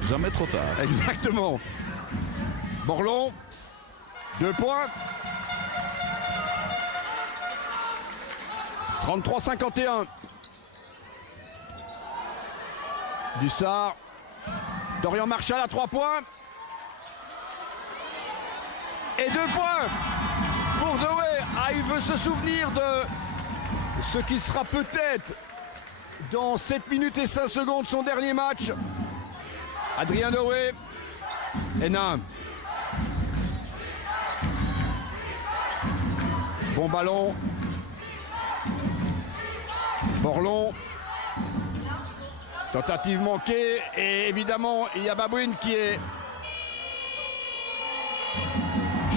jamais trop tard. Exactement. Borlon, 2 points. 33-51. Dussard. Dorian Marchal à 3 points. Et 2 points pour Dewey. Ah, il veut se souvenir de ce qui sera peut-être dans 7 minutes et 5 secondes son dernier match. Adrien Dewey. Hénin. Bon ballon. Borlon. Tentative manquée. Et évidemment, il y a Babouine qui est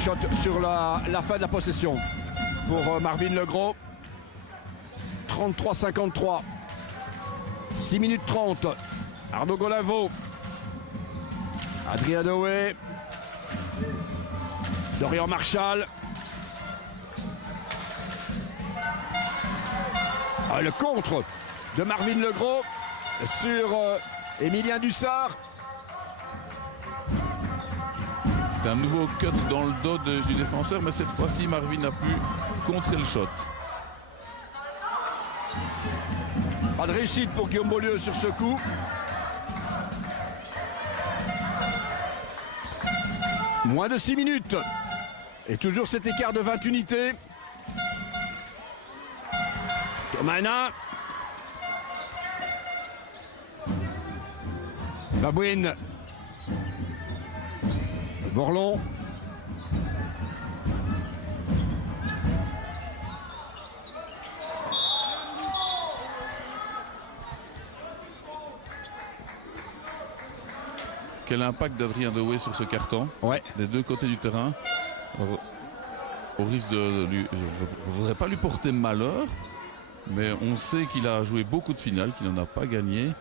shot sur la fin de la possession pour Marvin Legros. 33-53. 6 minutes 30. Arnaud Golinvaux. Adrien Dewey. Dorian Marchal. Ah, le contre de Marvin Legros sur Emilien Dussard. C'était un nouveau cut dans le dos du défenseur, mais cette fois-ci Marvin a pu contrer le shot. Pas de réussite pour Guillaume Beaulieu sur ce coup. Moins de 6 minutes. Et toujours cet écart de 20 unités. Thomas Hénin. Babouine. Borlon. Quel impact d'Adrien Dewey sur ce carton, ouais. Des deux côtés du terrain. Au risque de lui... Je ne voudrais pas lui porter malheur, mais on sait qu'il a joué beaucoup de finales, qu'il n'en a pas gagné.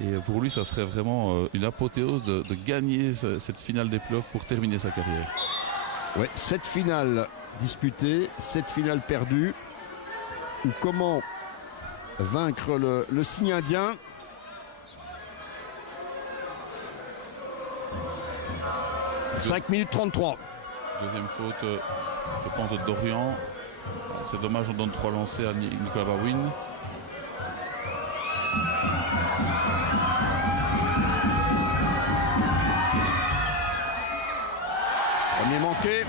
Et pour lui, ça serait vraiment une apothéose de gagner cette finale des playoffs pour terminer sa carrière. Ouais, 7 finales disputées, 7 finales perdues. Ou comment vaincre le signe indien. « 5 minutes 33. Deuxième faute, je pense, de Dorian. C'est dommage, on donne 3 lancers à Nicolas Bawin. Premier manqué.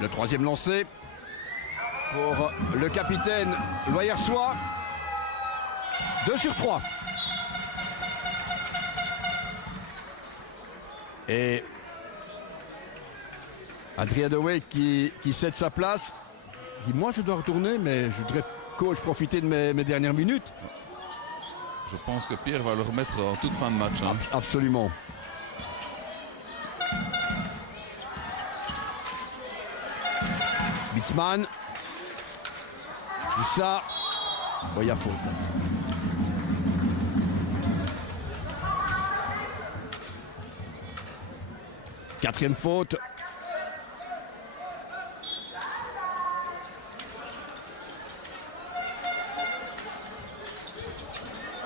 Le troisième lancé pour le capitaine Loyersois. 2 sur 3. Et Adrien Dewey qui cède sa place. Il dit, moi je dois retourner, mais je voudrais, coach, profiter de mes dernières minutes. Je pense que Pierre va le remettre en toute fin de match. Hein. Absolument. Bitzman. Ça. Bon, il y a faute. Quatrième faute.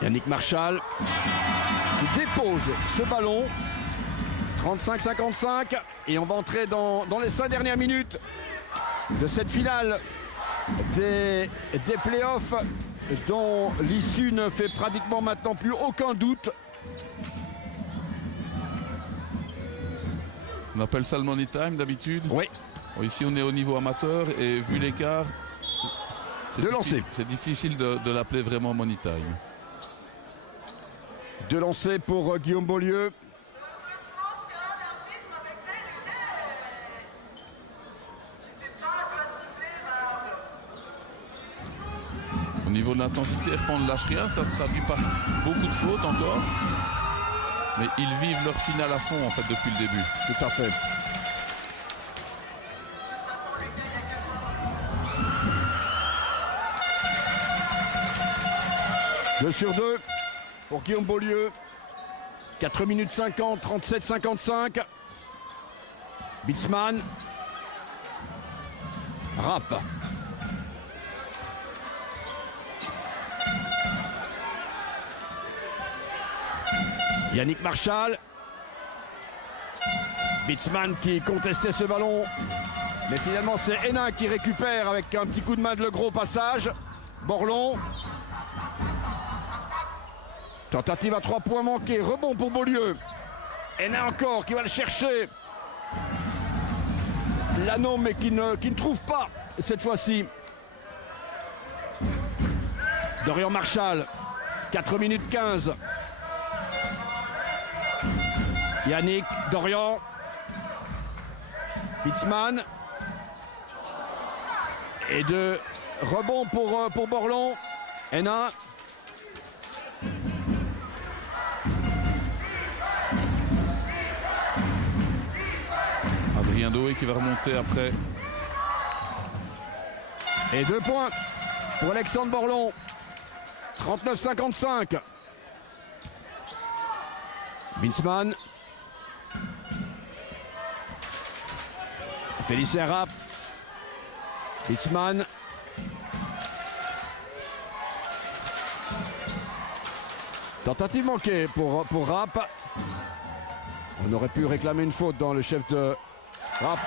Yannick Marshall qui dépose ce ballon. 35-55. Et on va entrer dans les 5 dernières minutes de cette finale des playoffs dont l'issue ne fait pratiquement maintenant plus aucun doute. On appelle ça le money time d'habitude. Oui. Bon, ici on est au niveau amateur et vu l'écart, c'est difficile de l'appeler vraiment money time. 2 lancers pour Guillaume Beaulieu. Au niveau de l'intensité, Herpan ne lâche rien, ça se traduit par beaucoup de fautes encore. Mais ils vivent leur finale à fond en fait depuis le début. Tout à fait. Deux sur 2 pour Guillaume Beaulieu. 4 minutes 50, 37-55. Bitzman. Rapp. Yannick Marshall. Bitzman qui contestait ce ballon. Mais finalement c'est Hénin qui récupère avec un petit coup de main de Legros au passage. Borlon. Tentative à 3 points manqués. Rebond pour Beaulieu. Hénin encore qui va le chercher. L'anneau mais qui ne trouve pas cette fois-ci. Dorian Marshall. 4 minutes 15. Yannick, Dorian. Bitzman. Et de rebond pour Borlon. Hénin. Adrien Dewey qui va remonter après. Et 2 points pour Alexandre Borlon. 39-55. Bitzman. Félicien Rapp. Bitzman. Tentative manquée pour Rapp. On aurait pu réclamer une faute dans le chef de Rapp.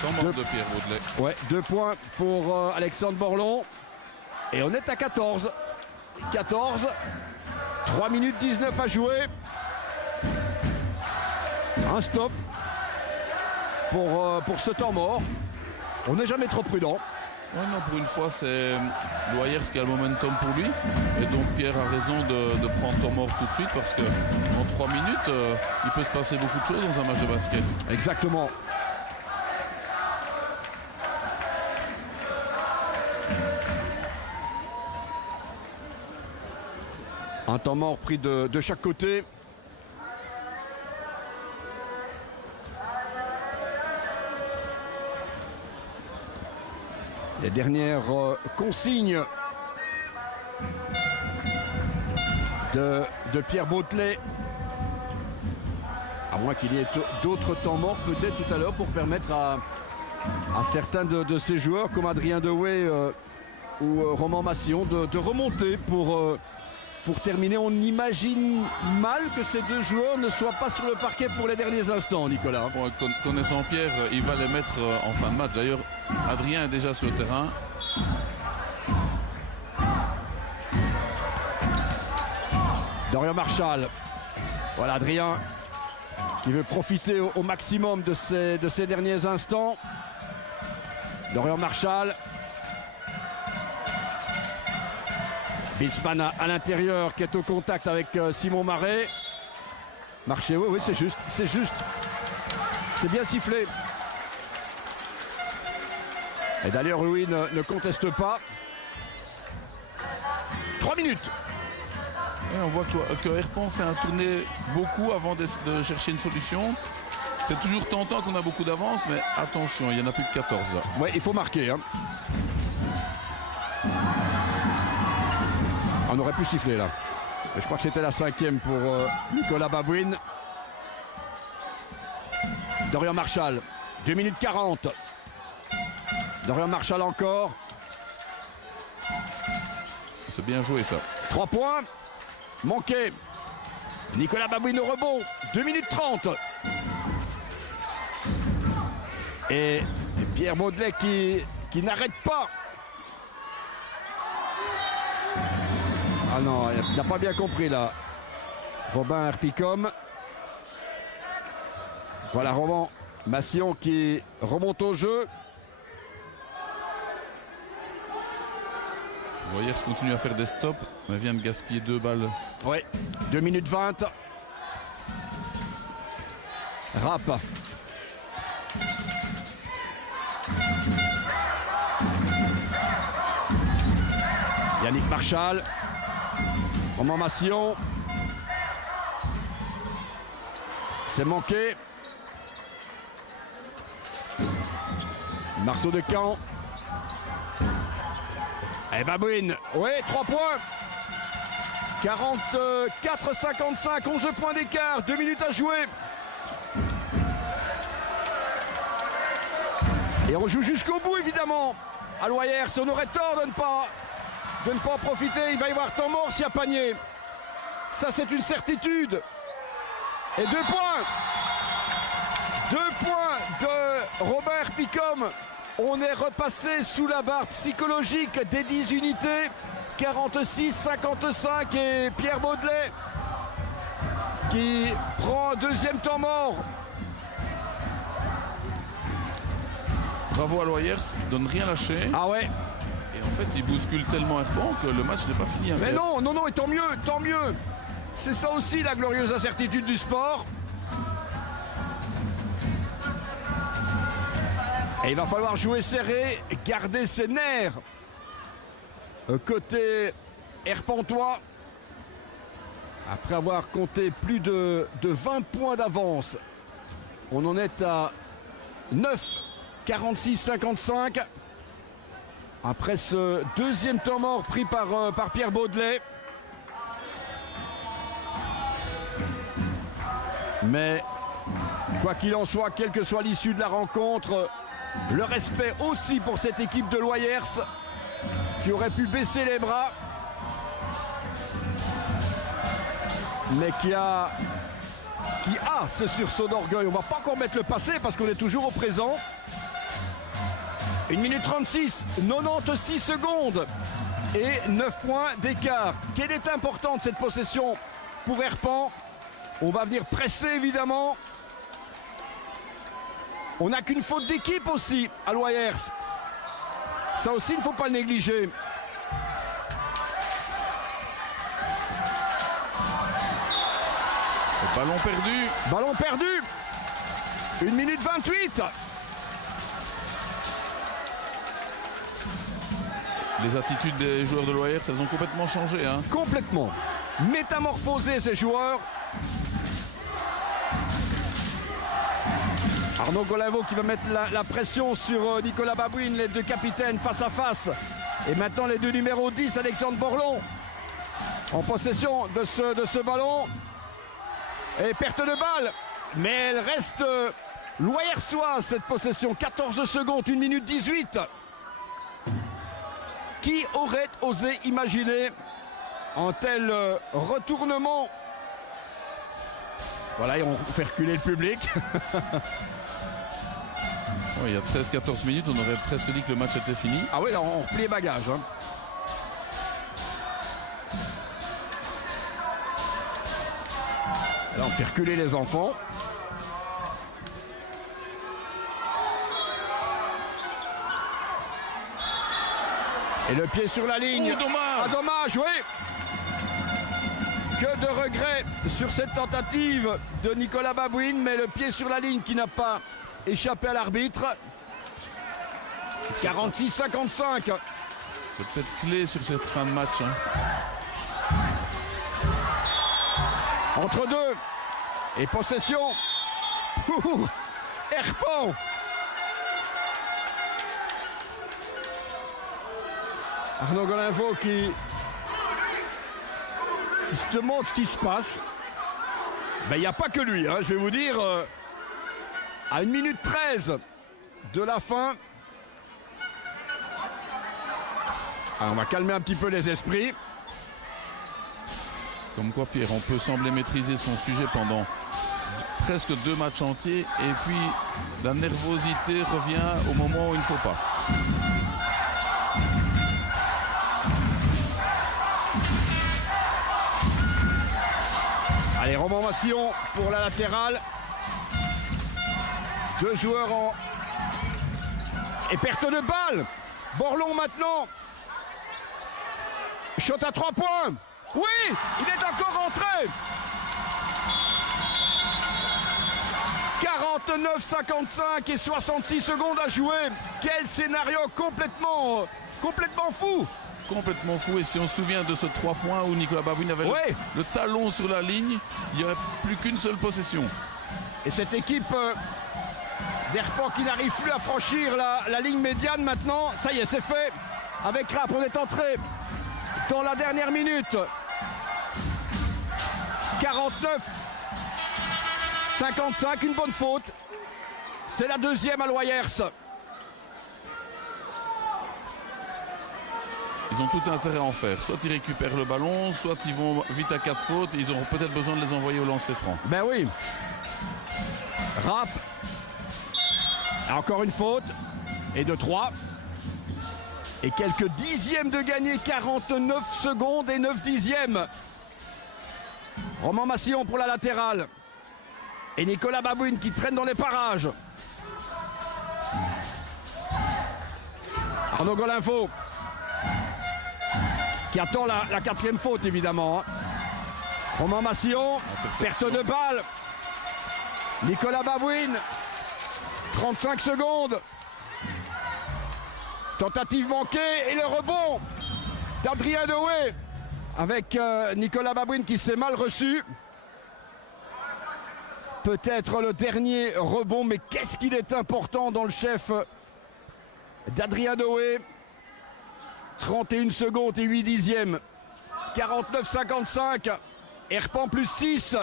Sans manque de Pierre Baudelet. Ouais, 2 points pour Alexandre Borlon. Et on est à 14. 14. 3 minutes 19 à jouer. Un stop pour ce temps mort. On n'est jamais trop prudent. Ouais, non, pour une fois, c'est Loyers qui a le momentum pour lui. Et donc Pierre a raison de prendre temps mort tout de suite parce qu'en 3 minutes, il peut se passer beaucoup de choses dans un match de basket. Exactement. Un temps mort pris de chaque côté. Les dernières consignes de Pierre Baudelaire. À moins qu'il y ait d'autres temps morts peut-être tout à l'heure pour permettre à certains de ces joueurs comme Adrien Dewey ou Romain Massillon de remonter pour terminer. On imagine mal que ces deux joueurs ne soient pas sur le parquet pour les derniers instants, Nicolas. Bon, connaissant Pierre, il va les mettre en fin de match. D'ailleurs, Adrien est déjà sur le terrain. Dorian Marchal. Voilà Adrien qui veut profiter au maximum de ces derniers instants. Dorian Marchal. Bilsman à l'intérieur qui est au contact avec Simon Marais. Marché, oui, c'est juste. C'est bien sifflé. Et d'ailleurs, Louis ne conteste pas. 3 minutes. Et on voit que Herpont fait un tourné beaucoup avant de chercher une solution. C'est toujours tentant qu'on a beaucoup d'avance, mais attention, il n'y en a plus que 14 là. Ouais, il faut marquer. Hein. On aurait pu siffler là. Et je crois que c'était la 5e pour Nicolas Babouine. Dorian Marchal, 2 minutes 40. Dorian Marchal encore. C'est bien joué ça. 3 points. Manqué. Nicolas Babouine au rebond. 2 minutes 30. Et Pierre Baudelaire qui n'arrête pas. Ah non, il n'a pas bien compris là. Robin Herpicom. Voilà Roman Massillon qui remonte au jeu. Voyers continue à faire des stops, mais vient de gaspiller 2 balles. Oui, 2 minutes 20. Rapp. Yannick Marchal. Roman Massillon. C'est manqué. Marceau de Caen. Et Babouine. Oui, 3 points. 44-55, 11 points d'écart, 2 minutes à jouer. Et on joue jusqu'au bout évidemment. À Loyers, on aurait tort de ne pas en profiter. Il va y avoir temps mort s'il y a panier. Ça c'est une certitude. Et 2 points. 2 points de Robert Picom. On est repassé sous la barre psychologique des 10 unités. 46-55 et Pierre Baudelaire qui prend un 2e temps mort. Bravo à Loyers, il donne rien lâcher. Ah ouais. Et en fait, il bouscule tellement Herpont que le match n'est pas fini. Mais non, et tant mieux. C'est ça aussi la glorieuse incertitude du sport. Et il va falloir jouer serré, garder ses nerfs. Côté Herpontois, après avoir compté plus de 20 points d'avance, on en est à 9, 46-55. Après ce 2e temps mort pris par Pierre Baudelaire. Mais quoi qu'il en soit, quelle que soit l'issue de la rencontre, le respect aussi pour cette équipe de Loyers qui aurait pu baisser les bras, mais qui a ce sursaut d'orgueil. On va pas encore mettre le passé parce qu'on est toujours au présent. 1 minute 36, 96 secondes et 9 points d'écart. Quelle est importante cette possession pour Herpont. On va venir presser évidemment. On n'a qu'une faute d'équipe aussi à Loyers. Ça aussi, il ne faut pas le négliger. Ballon perdu. Ballon perdu. 1 minute 28. Les attitudes des joueurs de Loyers, elles ont complètement changé. Hein. Complètement. métamorphoser ces joueurs. Arnaud Golinvaux qui va mettre la pression sur Nicolas Babouine, les deux capitaines face à face. Et maintenant les deux numéros 10, Alexandre Borlon, en possession de ce ballon. Et perte de balle, mais elle reste loyersoise cette possession. 14 secondes, 1 minute 18. Qui aurait osé imaginer un tel retournement? Voilà, et on fait reculer le public. Il y a 13-14 minutes, on aurait presque dit que le match était fini. Ah oui, là on replie les bagages. Hein. Là on fait reculer les enfants. Et le pied sur la ligne. Oh, dommage. Ah, dommage, oui. Que de regrets sur cette tentative de Nicolas Babouine, mais le pied sur la ligne qui n'a pas échappé à l'arbitre. 46-55. C'est peut-être clé sur cette fin de match. Hein. Entre deux. Et possession pour Herpont. Arnaud Golinvaux qui se demande ce qui se passe. Ben, il n'y a pas que lui, hein, je vais vous dire. À 1 minute 13 de la fin. Alors, on va calmer un petit peu les esprits. Comme quoi, Pierre, on peut sembler maîtriser son sujet pendant presque 2 matchs entiers. Et puis, la nervosité revient au moment où il ne faut pas. Allez, Romain Massillon pour la latérale. 2 joueurs en... Et perte de balle. Borlon maintenant. Shot à 3 points. Oui, il est encore rentré. 49-55 et 66 secondes à jouer. Quel scénario complètement fou. Complètement fou. Et si on se souvient de ce 3 points où Nicolas Babouine avait le talon sur la ligne, il n'y aurait plus qu'une seule possession. Et cette équipe d'Herpont qui n'arrive plus à franchir la ligne médiane maintenant, ça y est, c'est fait. Avec Rapp, on est entré dans la dernière minute. 49-55, une bonne faute. C'est la deuxième à Loyers. Ils ont tout intérêt à en faire. Soit ils récupèrent le ballon, soit ils vont vite à 4 fautes. Ils auront peut-être besoin de les envoyer au lancer franc. Ben oui. Rapp. Encore une faute. Et de 3. Et quelques dixièmes de gagné. 49 secondes et 9 dixièmes. Romain Massillon pour la latérale. Et Nicolas Babouine qui traîne dans les parages. Arnaud Golinvaux qui attend la 4e faute évidemment. Romain Massillon, perte de balle. Nicolas Babouine, 35 secondes. Tentative manquée et le rebond d'Adrien Dewey avec Nicolas Babouine qui s'est mal reçu. Peut-être le dernier rebond, mais qu'est-ce qu'il est important dans le chef d'Adrien Dewey. 31 secondes et 8 dixièmes. 49-55. Herpont plus 6.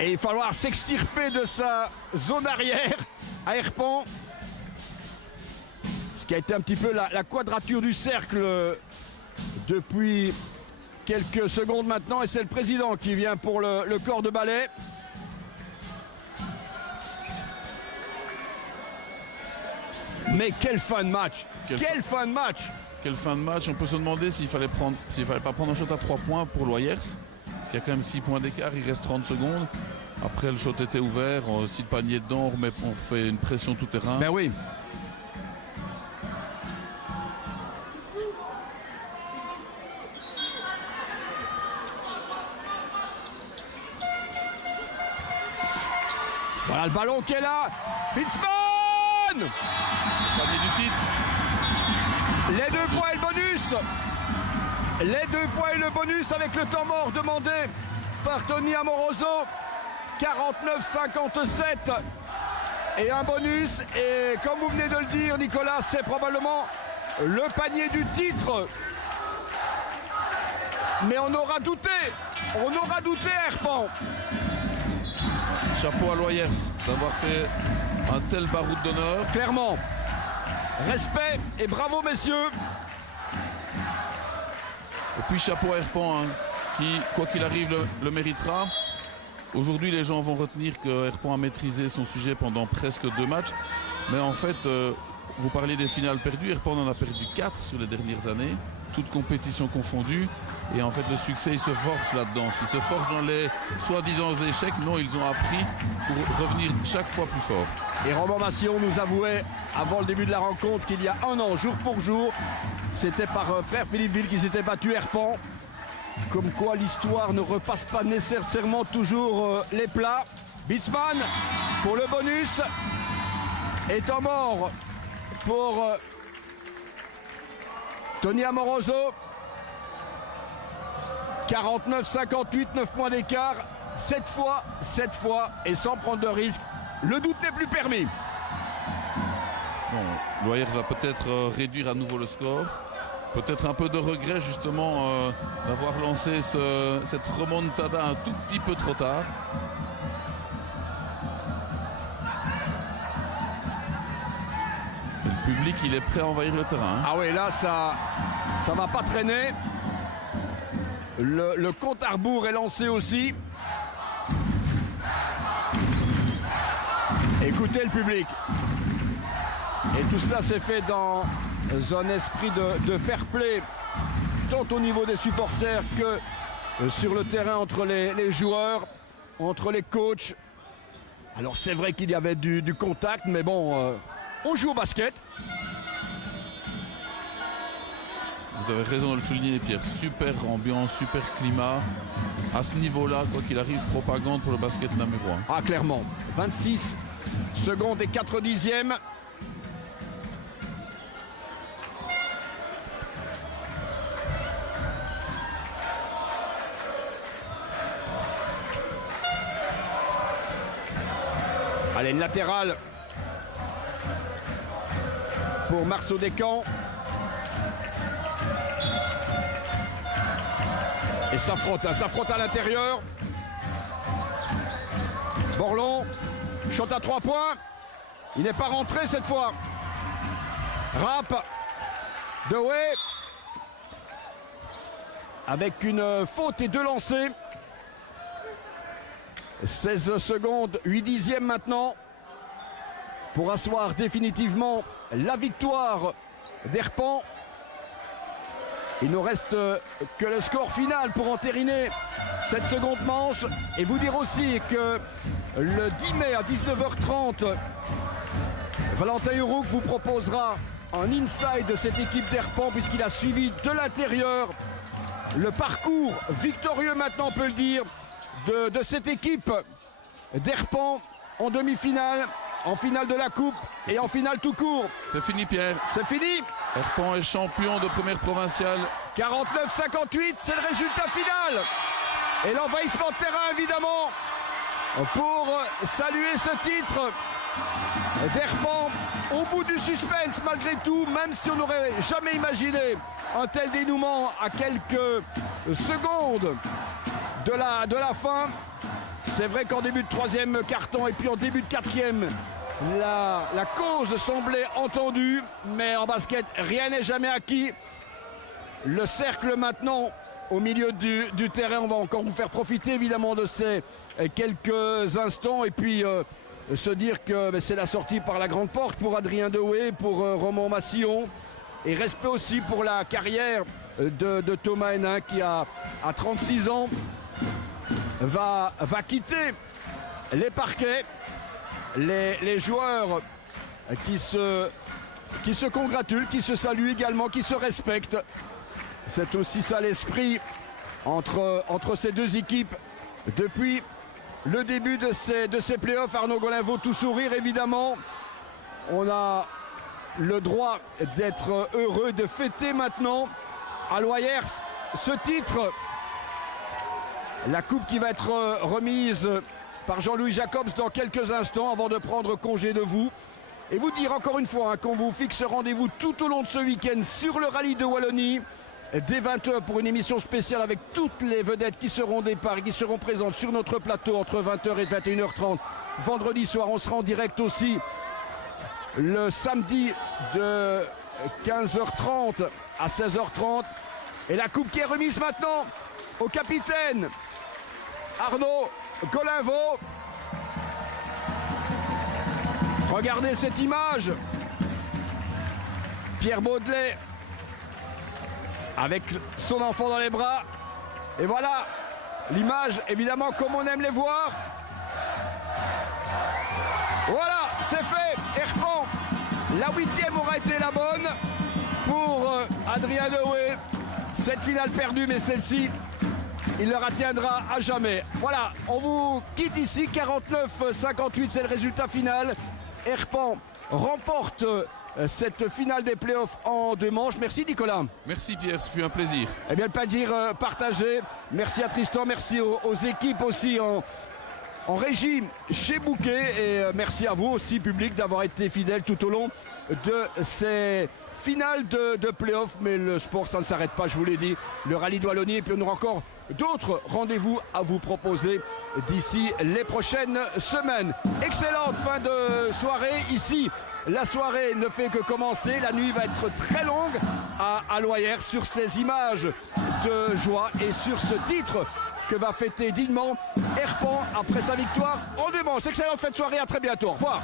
Et il va falloir s'extirper de sa zone arrière à Herpont. Ce qui a été un petit peu la quadrature du cercle depuis quelques secondes maintenant. Et c'est le président qui vient pour le corps de balai. Mais quelle fin de match! Quelle fin de match! Quelle fin de match! On peut se demander s'il fallait pas prendre un shot à 3 points pour Loyers. Il y a quand même 6 points d'écart, il reste 30 secondes. Après, le shot était ouvert. Si le panier est dedans, on fait une pression tout terrain. Ben oui. Voilà le ballon qui est là. Pitzman! Panier du titre. Les 2 points et le bonus. Les 2 points et le bonus avec le temps mort demandé par Tony Amoroso. 49-57 et un bonus. Et comme vous venez de le dire, Nicolas, c'est probablement le panier du titre. Mais on aura douté Herpan. Chapeau à Loyers d'avoir fait un tel baroud d'honneur. Clairement. Respect et bravo messieurs. Et puis chapeau à Herpan, hein, qui, quoi qu'il arrive, le méritera. Aujourd'hui, les gens vont retenir que Herpan a maîtrisé son sujet pendant presque 2 matchs. Mais en fait, vous parlez des finales perdues. Herpan en a perdu 4 sur les dernières années, toutes compétitions confondues. Et en fait, le succès, il se forge là-dedans. Il se forge dans les soi-disant échecs. Non, ils ont appris pour revenir chaque fois plus fort. Et Romain Massion nous avouait, avant le début de la rencontre, qu'il y a 1 an, jour pour jour, c'était par frère Philippe Ville qui s'était battu Herpan. Comme quoi l'histoire ne repasse pas nécessairement toujours les plats. Bitzman pour le bonus. Et temps mort pour Tony Amoroso. 49-58, 9 points d'écart. 7 fois et sans prendre de risque. Le doute n'est plus permis. Bon, Loyers va peut-être réduire à nouveau le score. Peut-être un peu de regret justement d'avoir lancé cette remontada un tout petit peu trop tard. Et le public, il est prêt à envahir le terrain. Ah oui, là ça va pas traîner. Le compte à rebours est lancé aussi. Écoutez le public. Et tout ça s'est fait dans un esprit de fair play, tant au niveau des supporters que sur le terrain entre les joueurs, entre les coachs. Alors c'est vrai qu'il y avait du contact, mais bon, on joue au basket. Vous avez raison de le souligner, Pierre. Super ambiance, super climat. À ce niveau-là, quoi qu'il arrive, propagande pour le basket namurois. Ah, clairement. 26 secondes et 4 dixièmes. Allez, une latérale pour Marceau Descamps. Et ça frotte à l'intérieur. Borlon, shot à 3 points. Il n'est pas rentré cette fois. Rap, Dewey. Avec une faute et 2 lancers. 16 secondes, 8 dixièmes maintenant pour asseoir définitivement la victoire d'Herpan. Il ne reste que le score final pour entériner cette seconde manche. Et vous dire aussi que le 10 mai à 19h30, Valentin Hurouk vous proposera un inside de cette équipe d'Herpan puisqu'il a suivi de l'intérieur le parcours victorieux, maintenant on peut le dire, de cette équipe d'Herpan en demi-finale, en finale de la Coupe et en finale tout court. C'est fini, Pierre. C'est fini. Herpan est champion de première provinciale. 49-58, c'est le résultat final. Et l'envahissement de terrain, évidemment, pour saluer ce titre d'Herpan au bout du suspense, malgré tout, même si on n'aurait jamais imaginé un tel dénouement à quelques secondes de la fin. C'est vrai qu'en début de 3e carton et puis en début de 4e, la cause semblait entendue, mais en basket, rien n'est jamais acquis. Le cercle maintenant au milieu du terrain, on va encore vous faire profiter évidemment de ces quelques instants et puis se dire que c'est la sortie par la grande porte pour Adrien Dewey, pour Romain Massillon, et respect aussi pour la carrière de Thomas Hénin qui à 36 ans va quitter les parquets. Les joueurs qui se congratulent, qui se saluent également, qui se respectent. C'est aussi ça l'esprit entre ces deux équipes depuis le début de ces playoffs. Arnaud Golinvaux tout sourire évidemment. On a le droit d'être heureux, de fêter maintenant à Loyers ce titre. La coupe qui va être remise par Jean-Louis Jacobs dans quelques instants avant de prendre congé de vous. Et vous dire encore une fois qu'on vous fixe rendez-vous tout au long de ce week-end sur le rallye de Wallonie. Dès 20h pour une émission spéciale avec toutes les vedettes qui seront départ et qui seront présentes sur notre plateau entre 20h et 21h30. Vendredi soir, on sera en direct aussi le samedi de 15h30 à 16h30. Et la coupe qui est remise maintenant au capitaine Arnaud Golinvaux. Regardez cette image. Pierre Baudelaire avec son enfant dans les bras. Et voilà l'image, évidemment, comme on aime les voir. Voilà, c'est fait. Herpan, la 8e aura été la bonne pour Adrien Dewey. Cette finale perdue, mais celle-ci, il le retiendra à jamais. Voilà, on vous quitte ici. 49-58, c'est le résultat final. Herpan remporte cette finale des playoffs en 2 manches. Merci Nicolas. Merci Pierre, ce fut un plaisir. Eh bien, le plaisir partagé. Merci à Tristan, merci aux équipes aussi en régie chez Bouquet. Et merci à vous aussi, public, d'avoir été fidèles tout au long de ces finales de playoffs. Mais le sport, ça ne s'arrête pas, je vous l'ai dit. Le rallye de Wallonie, et puis on aura encore d'autres rendez-vous à vous proposer d'ici les prochaines semaines. Excellente fin de soirée ici. La soirée ne fait que commencer. La nuit va être très longue à Loyers sur ces images de joie et sur ce titre que va fêter dignement Herpan après sa victoire en 2 manches. Excellente fin de soirée, à très bientôt. Au revoir.